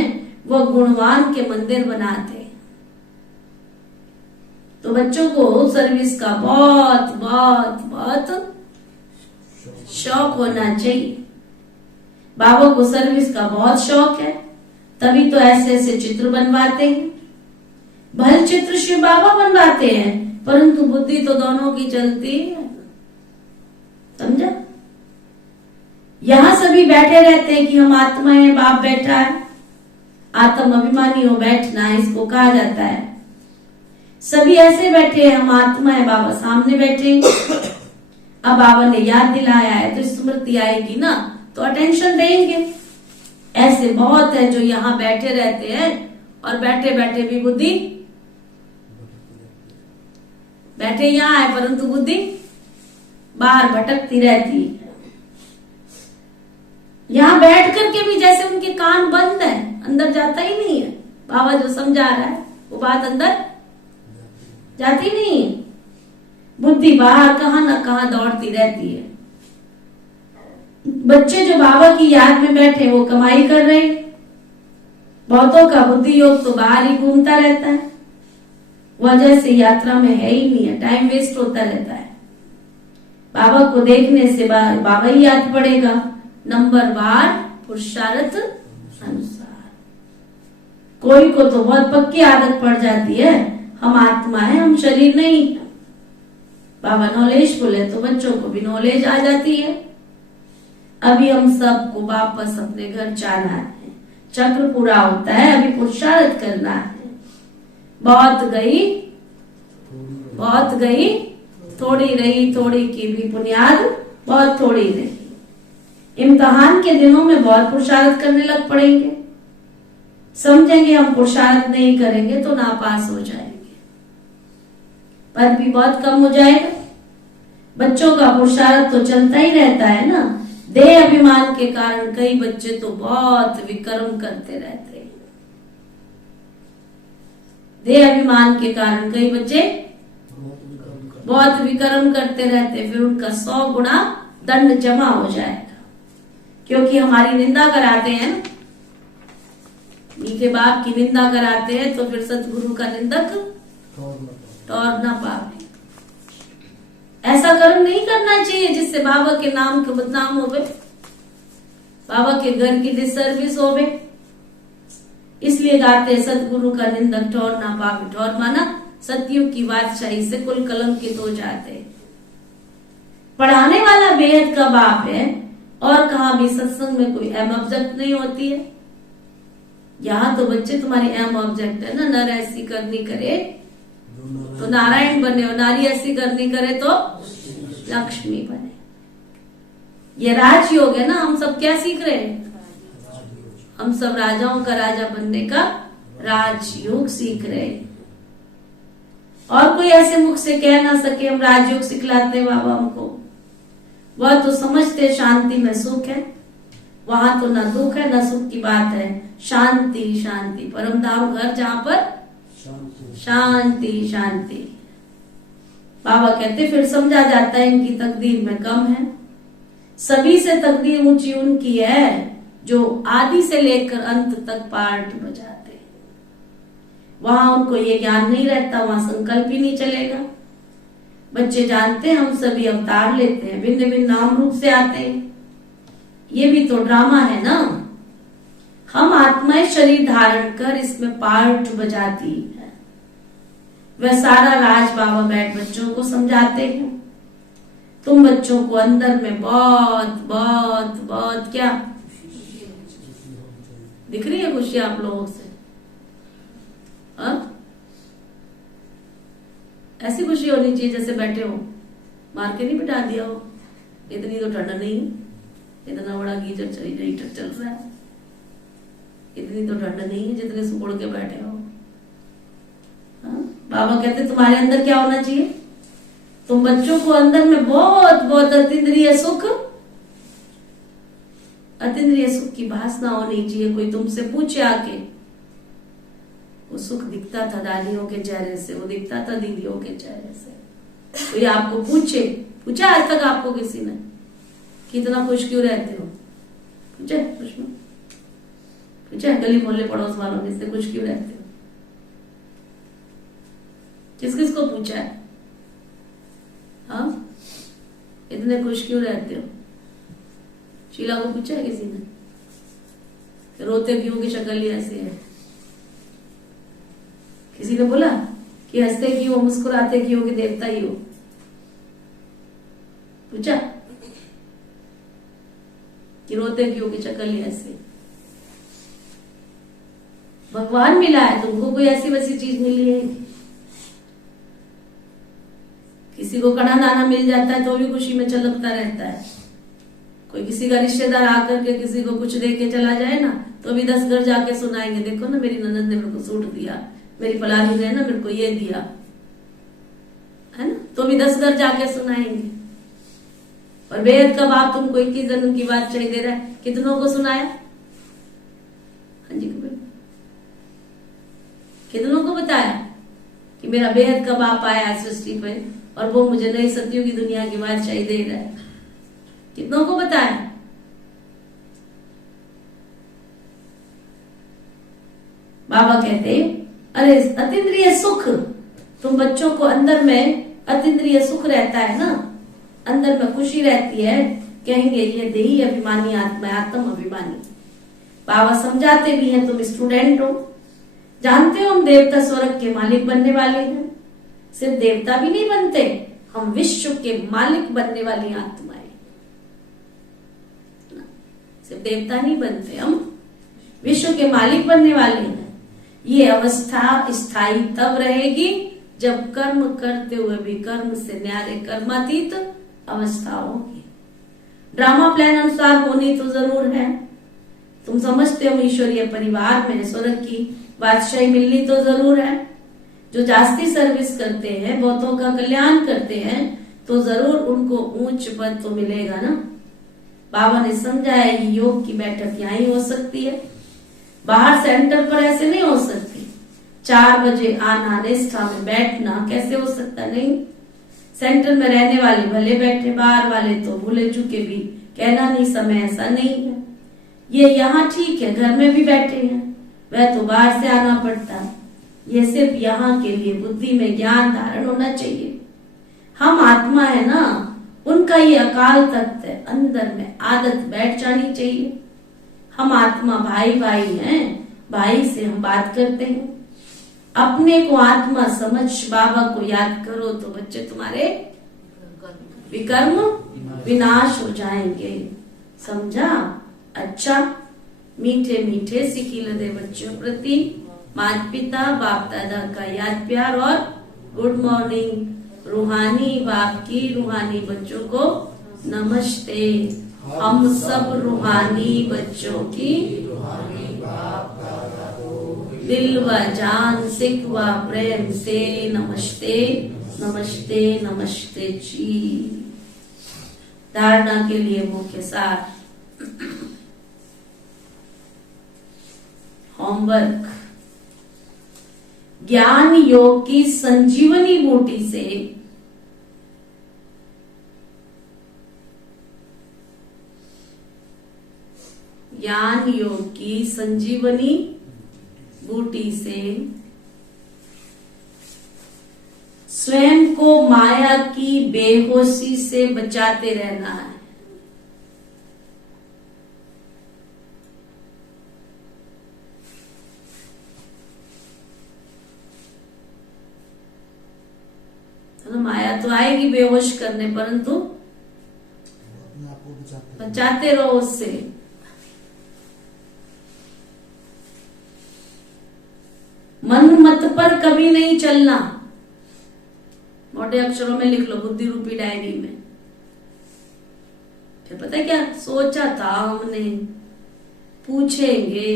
वह गुणवान के मंदिर बनाते। तो बच्चों को सर्विस का बहुत बहुत बहुत शौक होना चाहिए। बाबा को सर्विस का बहुत शौक है, तभी तो ऐसे ऐसे चित्र बनवाते हैं। भल चित्र शिव बाबा बनवाते हैं, परंतु बुद्धि तो दोनों की चलती है, समझा। यहां सभी बैठे रहते हैं कि हम आत्मा है, बाप बैठा है, आत्म अभिमानी हो बैठना इसको कहा जाता है। सभी ऐसे बैठे हैं, हम आत्मा है, बाबा सामने बैठे। अब बाबा ने याद दिलाया है तो स्मृति आएगी ना, तो अटेंशन देंगे। ऐसे बहुत है जो यहाँ बैठे रहते हैं और बैठे बैठे भी बुद्धि, बैठे यहाँ है परंतु बुद्धि बाहर भटकती रहती है। यहाँ बैठ करके भी जैसे उनके कान बंद है, अंदर जाता ही नहीं है। बाबा जो समझा रहा है वो बात अंदर जाती नहीं है, बुद्धि बाहर कहाँ न कहाँ दौड़ती रहती है। बच्चे जो बाबा की याद में बैठे वो कमाई कर रहे हैं, बहुतों का बुद्धि योग तो बाहर ही घूमता रहता है, वजह से यात्रा में है ही नहीं है, टाइम वेस्ट होता रहता है। बाबा को देखने से बाबा ही याद पड़ेगा, नंबर वार पुरुषार्थ अनुसार। कोई को तो बहुत पक्की आदत पड़ जाती है, हम आत्मा है, हम शरीर नहीं। बाबा नॉलेज बोले तो बच्चों को भी नॉलेज आ जाती है। अभी हम सबको वापस अपने घर जाना है, चक्र पूरा होता है, अभी पुरुषार्थ करना है। बहुत गई थोड़ी रही, थोड़ी की भी बुनियाद बहुत थोड़ी रही। इम्तिहान के दिनों में बहुत पुरुषार्थ करने लग पड़ेंगे, समझेंगे हम पुरुषार्थ नहीं करेंगे तो नापास हो जाएंगे, पद भी बहुत कम हो जाएगा। बच्चों का पुरुषार्थ तो चलता ही रहता है ना। देह अभिमान के कारण कई बच्चे तो बहुत विक्रम करते रहते हैं। देह अभिमान के कारण कई बच्चे बहुत विकर्म बहुत विक्रम करते रहते, फिर उनका 100 गुना दंड जमा हो जाएगा, क्योंकि हमारी निंदा कराते हैं ना, मीठे बाप की निंदा कराते हैं, तो फिर सतगुरु का निंदक टौर न पावे। ऐसा कर्म नहीं करना चाहिए जिससे बाबा के नाम के बदनाम होवे, बाबा के घर की डिसर्विस होवे। इसलिए गाते हैं सतगुरु का निंदक ठौर ना पावे। ठौर माना सतयुग की बादशाही से कुल कलंकित हो जाते हैं। पढ़ाने वाला बेहद का बाप है, और कहा भी सत्संग में कोई अहम ऑब्जेक्ट नहीं होती है। यहाँ तो बच्चे तुम्हारी अहम ऑब्जेक्ट है ना, नर ऐसी करनी करे तो नारायण बने, और नारी ऐसी करनी करे तो लक्ष्मी बने। ये राजयोग है ना। हम सब क्या सीख रहे हैं? हम सब राजाओं का राजा बनने का राजयोग सीख रहे हैं। और कोई ऐसे मुख से कह ना सके हम राजयोग सिखलाते बाबा हमको। वह तो समझते शांति में सुख है, वहां तो न दुख है न सुख की बात है। शांति शांति, परम धाम घर जहां पर शांति शांति। बाबा कहते फिर समझा जाता है इनकी तकदीर में कम है। सभी से तकदीर ऊंची उनकी है जो आदि से लेकर अंत तक पार्ट बजाते हैं। वहां उनको ये ज्ञान नहीं रहता, वहां संकल्प ही नहीं चलेगा। बच्चे जानते हैं हम सभी अवतार लेते हैं, भिन्न भिन्न नाम रूप से आते हैं। ये भी तो ड्रामा है ना। हम आत्माएं शरीर धारण कर इसमें पार्ट बजाती है। वह सारा राज बाबा बैठ बच्चों को समझाते हैं। तुम बच्चों को अंदर में बहुत बहुत बहुत क्या दिख रही है खुशी आप लोगों से? ऐसी खुशी होनी चाहिए जैसे बैठे हो, मार के नहीं बिठा दिया हो। इतनी तो ठंड नहीं, इतना बड़ा गीजर हीटर चल रहा है, इतनी तो ठंड नहीं है जितने सुबड़ के बैठे हो। बाबा कहते तुम्हारे अंदर क्या होना चाहिए? तुम बच्चों को अंदर में बहुत बहुत अतीन्द्रिय सुख की भासना होनी चाहिए। कोई तुमसे पूछे आके, वो सुख दिखता था दादियों के चेहरे से, वो दिखता था दीदियों के चेहरे से। कोई आपको पूछा आज तक आपको किसी ने कितना खुश क्यों रहते हो? पूछे गली मोहल्ले पड़ोस वालों ने इससे खुश क्यों रहते हो? किस किस को पूछा है? हाँ, इतने खुश क्यों रहते हो? शीला को पूछा है किसी ने? रोते क्यों की शक्ल ही ऐसी है? किसी ने बोला कि हंसते क्यों, मुस्कुराते क्यों कि देवता ही हो? पूछा कि रोते क्यों की शक्ल ही ऐसी? भगवान मिला है तुमको, कोई ऐसी वैसी चीज मिली है? किसी को कड़ा दाना मिल जाता है तो भी खुशी में चलकता रहता है। कोई किसी का रिश्तेदार आकर के किसी को कुछ दे के चला जाए ना, तो भी 10 घर जाके सुनाएंगे, देखो ना मेरी ननद ने मेरे को सूट दिया, मेरी फलानी ने ना मेरे को ये दिया, है ना। तो भी 10 घर जाके सुनाएंगे। और बेहद का बाप तुमको 21 जन्म की बात चाहिए दे रहा है, कितनों को सुनाया? हाँ जी, कितनों को बताया कि मेरा बेहद का बाप आया सृष्टि पे और वो मुझे नई सत्यों की दुनिया की बादशाही दे रहा है? कितनों को बताया? बाबा कहते अरे अतीन्द्रिय सुख, तुम बच्चों को अंदर में अतीन्द्रिय सुख रहता है ना, अंदर में खुशी रहती है। कहेंगे ये देही अभिमानी आत्मा, आत्म अभिमानी। बाबा समझाते भी हैं, तुम स्टूडेंट हो, जानते हो हम देवता स्वर्ग के मालिक बनने वाले हैं। सिर्फ देवता भी नहीं बनते, हम विश्व के मालिक बनने वाली आत्माएं। सिर्फ देवता नहीं बनते, हम विश्व के मालिक बनने वाले हैं। ये अवस्था स्थायी तब रहेगी जब कर्म करते हुए भी कर्म से न्यारे कर्मातीत अवस्था होगी। ड्रामा प्लान अनुसार होनी तो जरूर है। तुम समझते हो ईश्वरीय परिवार में स्वर्ग की बादशाही मिलनी तो जरूर है। जो जास्ती सर्विस करते हैं, बहुतों का कल्याण करते हैं, तो जरूर उनको ऊंच पद तो मिलेगा ना। बाबा ने समझाया कि योग की बैठक यहाँ ही हो सकती है, बाहर सेंटर पर ऐसे नहीं हो सकती। 4 बजे आना, निष्ठा में बैठना कैसे हो सकता? नहीं। सेंटर में रहने वाले भले बैठे, बाहर वाले तो भूले चुके भी, कहना नहीं समय ऐसा नहीं है। ये यहाँ ठीक है, घर में भी बैठे हैं, वह तो बाहर से आना पड़ता है। ये सिर्फ यहाँ के लिए बुद्धि में ज्ञान धारण होना चाहिए। हम आत्मा है ना, उनका ये अकाल तख्त है, अंदर में आदत बैठ जानी चाहिए। हम आत्मा भाई भाई हैं, भाई से हम बात करते हैं। अपने को आत्मा समझ बाबा को याद करो तो बच्चे तुम्हारे विकर्म विनाश हो जाएंगे। समझा? अच्छा, मीठे मीठे सिखिलदे बच्चों प्रति माता पिता बाप दादा का याद प्यार और गुड मॉर्निंग। रूहानी बाप की रूहानी बच्चों को नमस्ते। हम सब रूहानी बच्चों की दिल व जान सिख व प्रेम से नमस्ते नमस्ते नमस्ते जी। धारणा के लिए मुख्य सार। होमवर्क। ज्ञान योग की संजीवनी बूटी से ज्ञान योग की संजीवनी बूटी से स्वयं को माया की बेहोशी से बचाते रहना है। माया तो आएगी बेहोश करने, परंतु बचाते रहो उससे। मन मत पर कभी नहीं चलना। मोटे अक्षरों में लिख लो बुद्धि रूपी डायरी में। फिर पता है क्या सोचा था हमने, पूछेंगे,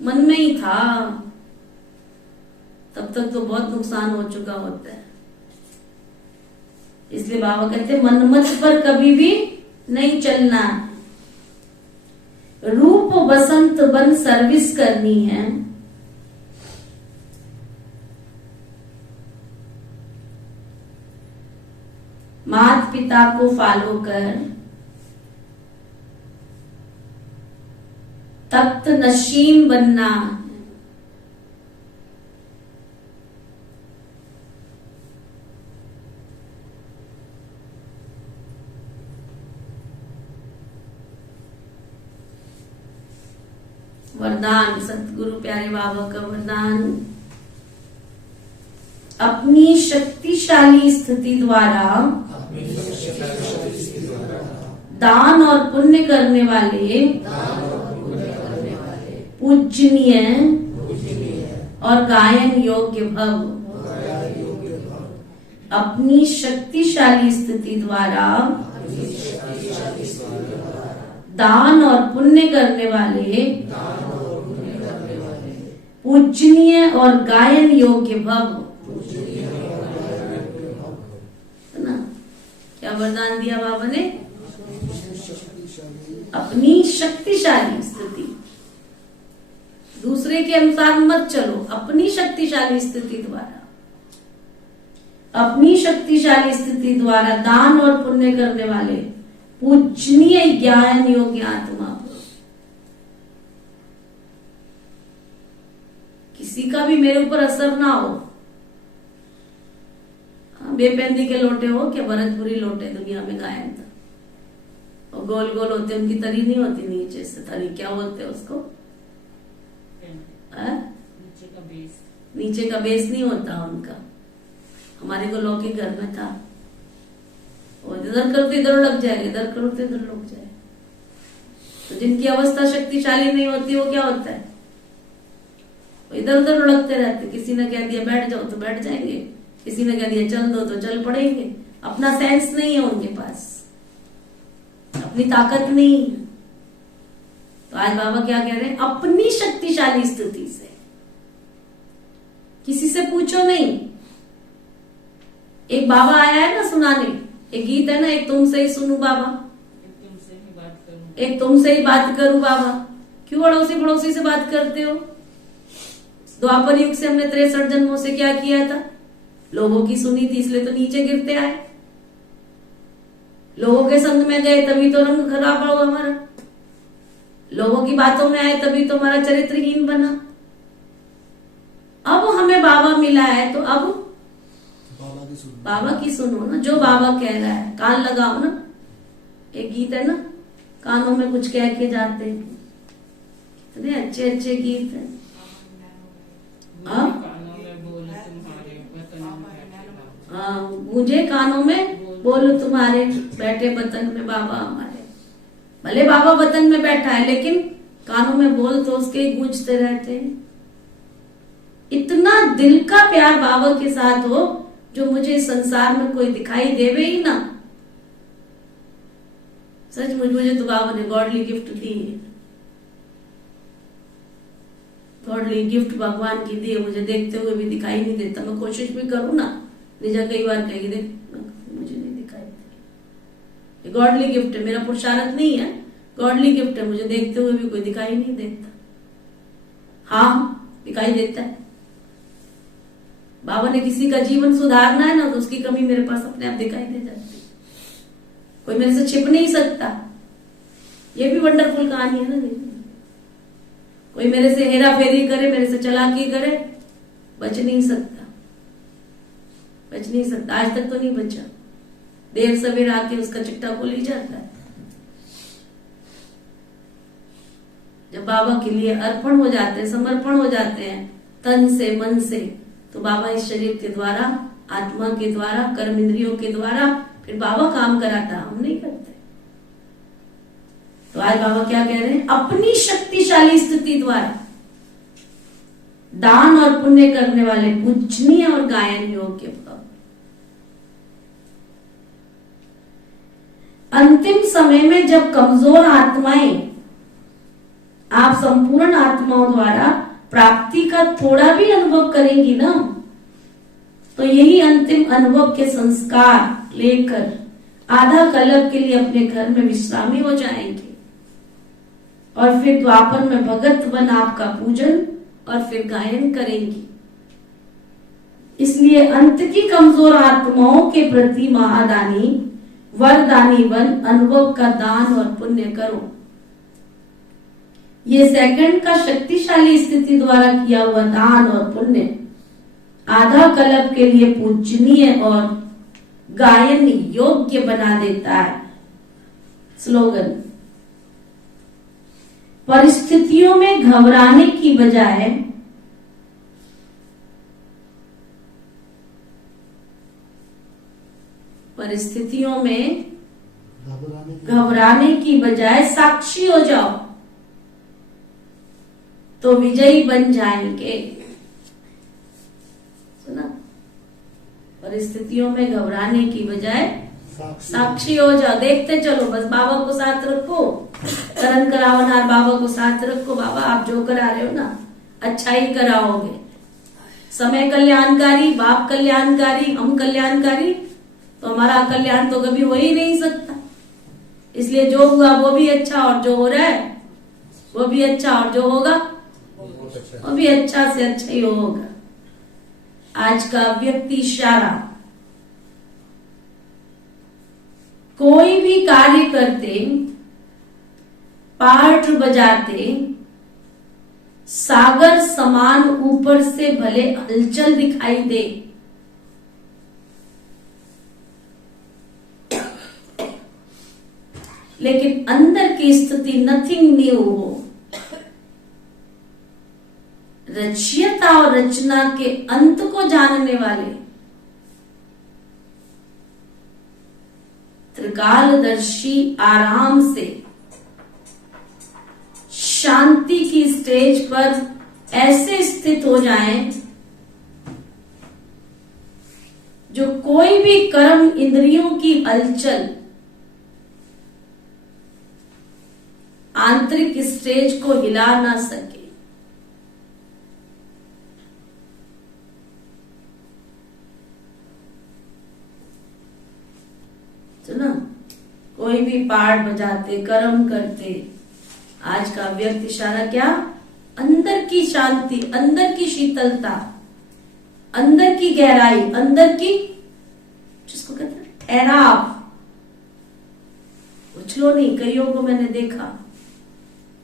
मन में ही था, तब तक तो बहुत नुकसान हो चुका होता है। इसलिए बाबा कहते मनमत पर कभी भी नहीं चलना। रूप बसंत बन सर्विस करनी है। माता पिता को फॉलो कर तख्त नशीन बनना। वरदान सतगुरु प्यारे बाबा का वरदान। अपनी शक्तिशाली स्थिति द्वारा दान और पुण्य करने वाले पूजनीय और गायन योग्य भव। अपनी शक्तिशाली स्थिति द्वारा दान और पुण्य करने वाले पूजनीय और गायन योग्य भव। है ना? क्या वरदान दिया बाबा ने? अपनी शक्तिशाली स्थिति, दूसरे के अनुसार मत चलो, अपनी शक्तिशाली स्थिति द्वारा, अपनी शक्तिशाली स्थिति द्वारा दान और पुण्य करने वाले पूजनीय ज्ञान योग्य आत्मा। किसी का भी मेरे ऊपर असर ना हो। बेपेंदी के लोटे हो क्या, भरतपुरी लोटे दुनिया में गायन था, और गोल गोल होते, उनकी तरी नहीं होती नीचे से, तरी क्या बोलते हैं उसको? नीचे का बेस नहीं होता उनका। हमारे को लौकी घर में था, और इधर करो तो इधर लग जाएगा, इधर करो तो इधर लग जाए। तो जिनकी अवस्था शक्तिशाली नहीं होती वो क्या होता है, इधर उधर लुढ़कते रहते। किसी ने कह दिया बैठ जाओ तो बैठ जाएंगे, किसी ने कह दिया चल दो तो चल पड़ेंगे। अपना सेंस नहीं है उनके पास, अपनी ताकत नहीं है। तो आज बाबा क्या कह रहे हैं? अपनी शक्तिशाली स्थिति से, किसी से पूछो नहीं। एक बाबा आया है ना सुनाने, एक गीत है ना, एक तुमसे ही सुनू बाबा, एक तुमसे ही बात करूं बाबा। क्यों अड़ोसी पड़ोसी से बात करते हो? द्वापर युग से हमने 63 जन्मों से क्या किया था? लोगों की सुनी थी, इसलिए तो नीचे गिरते आए। लोगों के संग में गए तभी तो रंग खराब हुआ हमारा। लोगों की बातों में आए तभी तो हमारा चरित्रहीन बना। अब हमें बाबा मिला है तो अब बाबा की सुनो ना, जो बाबा कह रहा है कान लगाओ ना। एक गीत है ना, कानों में कुछ कह के जाते हैं, कितने अच्छे अच्छे गीत हैं। मुझे कानों में बोलो तुम्हारे बैठे वतन में बाबा हमारे। भले बाबा वतन में बैठा है लेकिन कानों में बोल तो उसके गूंजते रहते हैं। इतना दिल का प्यार बाबा के साथ हो जो मुझे संसार में कोई दिखाई देवे ही ना। सच मुझे तो बाबा ने गॉडली गिफ्ट दी है। गॉडली गिफ्ट भगवान की दी है, मुझे देखते हुए भी दिखाई नहीं देता। मैं कोशिश भी करूं ना, निजा कई बार कहेगी देख मुझे नहीं दिखाई दे। गॉडली गिफ्ट है, मेरा पुरुषार्थ नहीं है, गॉडली गिफ्ट है। मुझे देखते हुए भी कोई दिखाई नहीं देता। हाँ दिखाई देता है। बाबा ने किसी का जीवन सुधारना है ना तो उसकी कमी मेरे पास अपने आप दिखाई दे जाती है। कोई मेरे से छिप नहीं सकता। ये भी वंडरफुल कहानी है ना। कोई मेरे से हेरा फेरी करे, मेरे से चालाकी करे, बच नहीं सकता, बच नहीं सकता। आज तक तो नहीं बचा। देर सवेर आके उसका चिट्टा खोल ही जाता है। जब बाबा के लिए अर्पण हो जाते हैं, समर्पण हो जाते हैं तन से मन से, तो बाबा इस शरीर के द्वारा, आत्मा के द्वारा, कर्म इंद्रियों के द्वारा फिर बाबा काम कराता, हम नहीं करते। तो आज बाबा क्या कह रहे हैं? अपनी शक्तिशाली स्थिति द्वारा दान और पुण्य करने वाले पूजनीय और गायन योग्य भव। अंतिम समय में जब कमजोर आत्माएं आप संपूर्ण आत्माओं द्वारा प्राप्ति का थोड़ा भी अनुभव करेंगी ना, तो यही अंतिम अनुभव के संस्कार लेकर आधा कल्प के लिए अपने घर में विश्रामी हो जाएंगे और फिर द्वापर में भगत बन आपका पूजन और फिर गायन करेंगी। इसलिए अंत की कमजोर आत्माओं के प्रति महादानी वरदानी बन अनुभव का दान और पुण्य करो। ये सेकंड का शक्तिशाली स्थिति द्वारा किया हुआ दान और पुण्य आधा कल्प के लिए पूजनीय और गायन योग्य बना देता है। स्लोगन: परिस्थितियों में घबराने की बजाय घबराने की बजाय साक्षी हो जाओ तो विजयी बन जाएंगे। सुना? परिस्थितियों में घबराने की बजाय साक्षी हो जाओ। देखते चलो, बस बाबा को साथ रखो, करण करावनहार बाबा को साथ रखो। बाबा आप जो करा रहे हो ना अच्छा ही कराओगे। समय कल्याणकारी, बाप कल्याणकारी, हम कल्याणकारी, तो हमारा कल्याण तो कभी हो ही नहीं सकता। इसलिए जो हुआ वो भी अच्छा, और जो हो रहा है वो भी अच्छा, और जो होगा वो भी अच्छा से अच्छा ही होगा। आज का व्यक्ति इशारा, कोई भी कार्य करते, पार्ट बजाते, सागर समान ऊपर से भले हलचल दिखाई दे, लेकिन अंदर की स्थिति नथिंग न्यू हो। रचयिता और रचना के अंत को जानने वाले, त्रिकालदर्शी आराम से शांति की स्टेज पर ऐसे स्थित हो जाएं जो कोई भी कर्म इंद्रियों की हलचल आंतरिक स्टेज को हिला ना सके। सुना? कोई भी पाठ बजाते, कर्म करते, आज का व्यक्त इशारा क्या? अंदर की शांति, अंदर की शीतलता, अंदर की गहराई, अंदर की जिसको कहते हैं ठहराव। उछलो नहीं, कईयों को मैंने देखा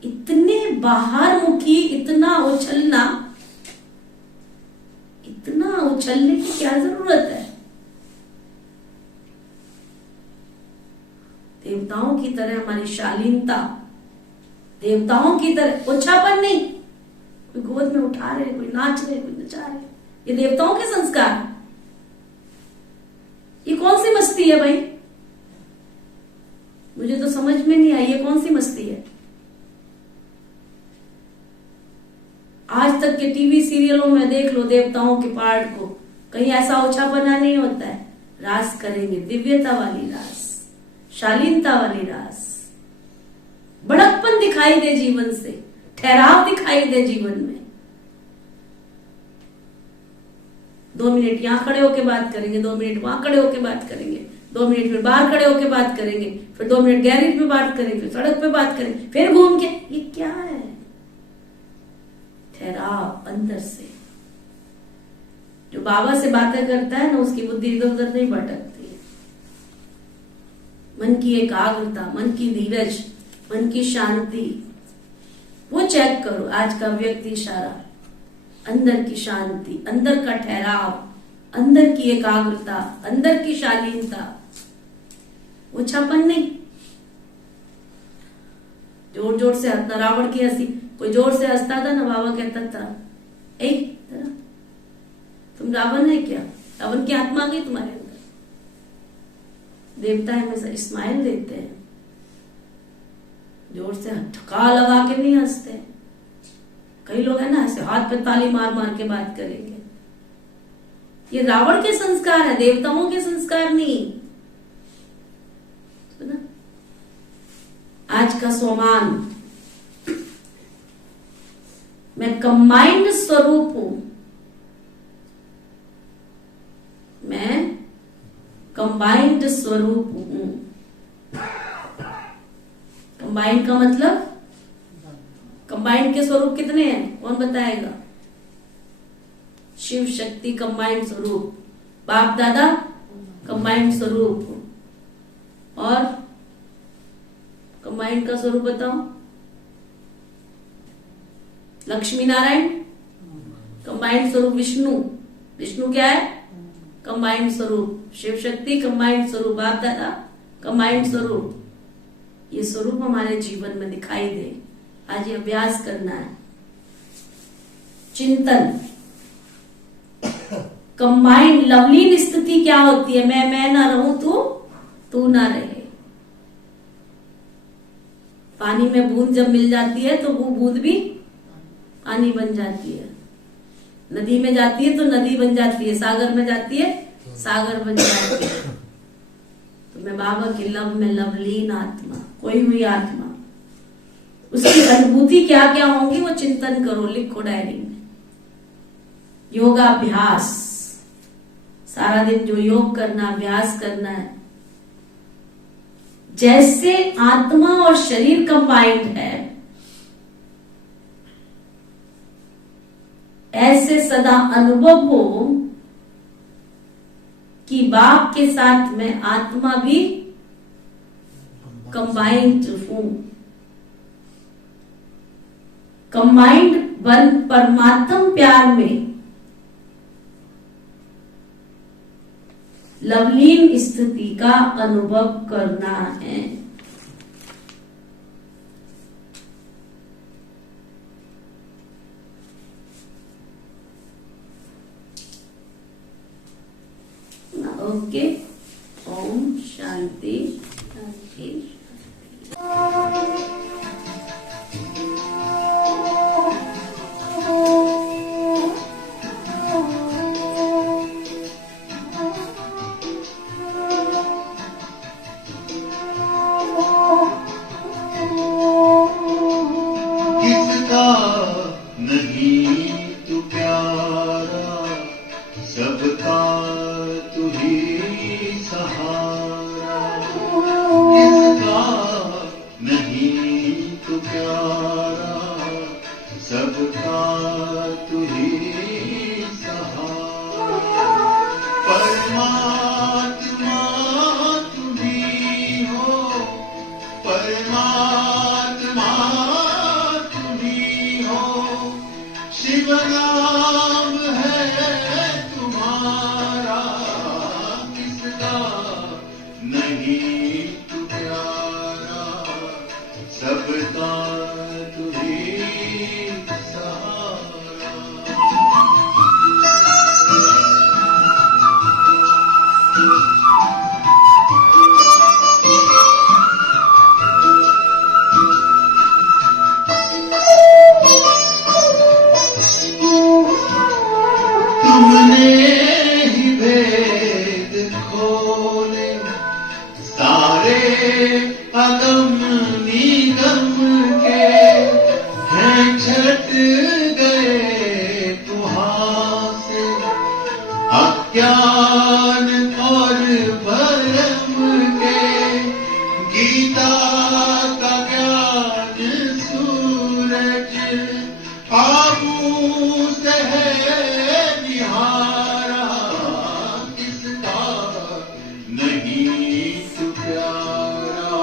इतने बाहर मुखी, इतना उछलना, इतना उछलने की क्या जरूरत है। देवताओं की तरह हमारी शालीनता, देवताओं की तरह उछापन नहीं, कोई गोद में उठा रहे, कोई नाच रहे, कोई नचा रहे, ये देवताओं के संस्कार। ये कौन सी मस्ती है भाई? मुझे तो समझ में नहीं आई, ये कौन सी मस्ती है? आज तक के टीवी सीरियलों में देख लो देवताओं के पार्ट को, कहीं ऐसा ओछापना नहीं होता है। रास करेंगे, दिव्यता वाली रास, शालीनता वाली रास, बड़कपन दिखाई दे जीवन से, ठहराव दिखाई दे जीवन में। 2 मिनट यहां खड़े होके बात करेंगे, 2 मिनट वहां खड़े होके बात करेंगे, 2 मिनट फिर बाहर खड़े होके बात करेंगे, फिर 2 मिनट गैरेज में बात करेंगे, फिर सड़क पे बात करेंगे, फिर घूम के। ये क्या है? ठहराव अंदर से। जो बाबा से बातें करता है ना, उसकी बुद्धि इधर उधर नहीं भटकती है। मन की एकाग्रता, मन की धीरज, मन की शांति, वो चेक करो। आज का व्यक्ति इशारा, अंदर की शांति, अंदर का ठहराव, अंदर की एकाग्रता, अंदर की शालीनता, ओछापन नहीं। जोर जोर से हंसना, रावण की हंसी, कोई जोर से हंसता था ना, बाबा कहता था ए तुम रावण है क्या? रावण की आत्मा आ गई तुम्हारे अंदर। देवता हमेशा स्माइल देते हैं, जोर से ठका लगा के नहीं हंसते। कई लोग है ना ऐसे हाथ पे ताली मार मार के बात करेंगे। ये रावण के संस्कार है, देवताओं के संस्कार नहीं। सुना? आज का सोमान, मैं कंबाइंड स्वरूप हूं, मैं कंबाइंड स्वरूप हूं। कंबाइंड का मतलब, कंबाइंड के स्वरूप कितने हैं कौन बताएगा? शिव शक्ति कंबाइंड स्वरूप, बाप दादा कंबाइंड स्वरूप, और कंबाइंड का स्वरूप बताओ। लक्ष्मी नारायण कंबाइंड स्वरूप, विष्णु, विष्णु क्या है? कंबाइंड स्वरूप, शिव शक्ति कंबाइंड स्वरूप, बाप दादा कंबाइंड स्वरूप। ये स्वरूप हमारे जीवन में दिखाई दे। आज ये अभ्यास करना है। चिंतन, कंबाइंड लवलीन स्थिति क्या होती है? मैं ना रहूं, तू ना रहे। पानी में बूंद जब मिल जाती है तो वो बूंद भी पानी बन जाती है। नदी में जाती है तो नदी बन जाती है, सागर में जाती है सागर बन जाती है। तो मैं बाबा के लव में लवलीन आत्मा, कोई हुई आत्मा, उसकी अनुभूति क्या क्या होंगी वो चिंतन करो, लिखो डायरी में। योगाभ्यास, सारा दिन जो योग करना, अभ्यास करना है। जैसे आत्मा और शरीर कंबाइंड है, ऐसे सदा अनुभव हो कि बाप के साथ में आत्मा भी कंबाइंड हूं। कंबाइंड वन परमात्म प्यार में लवलीन स्थिति का अनुभव करना है। ओके, ओम शांति शांति। किसका नहीं तू प्यारा, सबका तू ही सहारा। किसका अगम निगम के हैं छट गए तुहां से, अज्ञान और भरम के गीता का ज्ञान सूरज आबू से है निहारा, किसका नहीं तू प्यारा,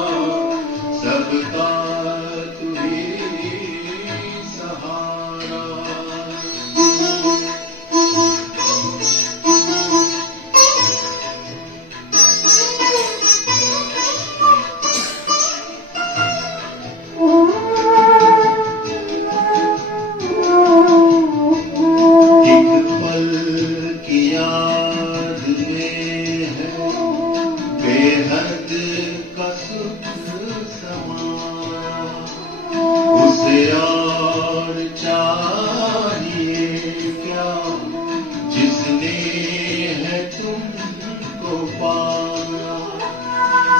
सबका तू ही सहारा। एक पल की याद में है बेहद का सुख समाया, उसे और चाहिए क्या जिसने है तुमको पाया।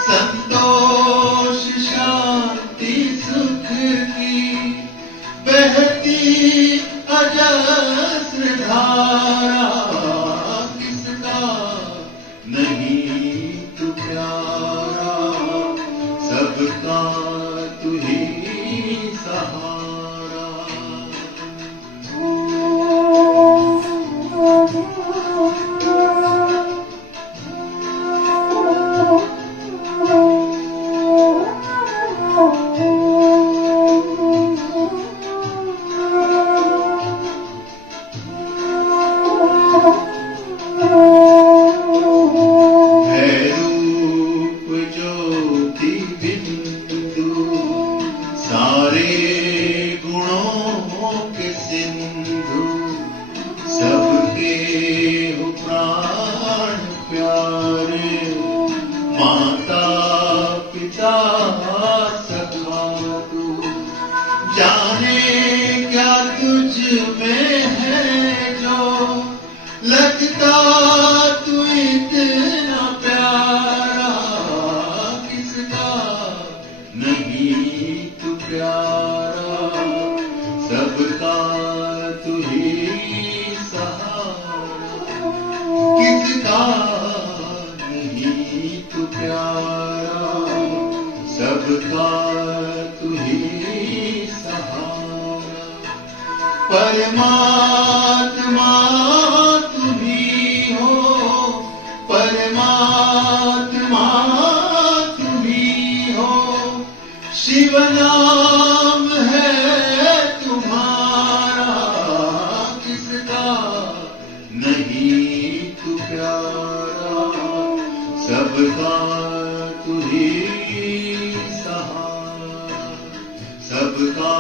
संतोष शांति सुख की बहती अजस्र धारा, किसका नहीं तू प्यारा, सबका तू ही सहारा। है रूप ज्योति बिंदु सारे गुणों के सिंधु, सबके हो प्राण प्यारे, माता पिता सखा तू, जाने क्या तुझ में है जो लगता तू इतना प्यारा, किसका नहीं तू प्यारा, सबका तू ही सहारा। किसका नहीं तू प्यारा, सबका तू ही सहारा। परमात्मा तुम्ही हो, परमात्मा तुम्ही हो, शिव नाम है तुम्हारा, किसका नहीं तू प्यारा, सबका तू ही सहारा, सबका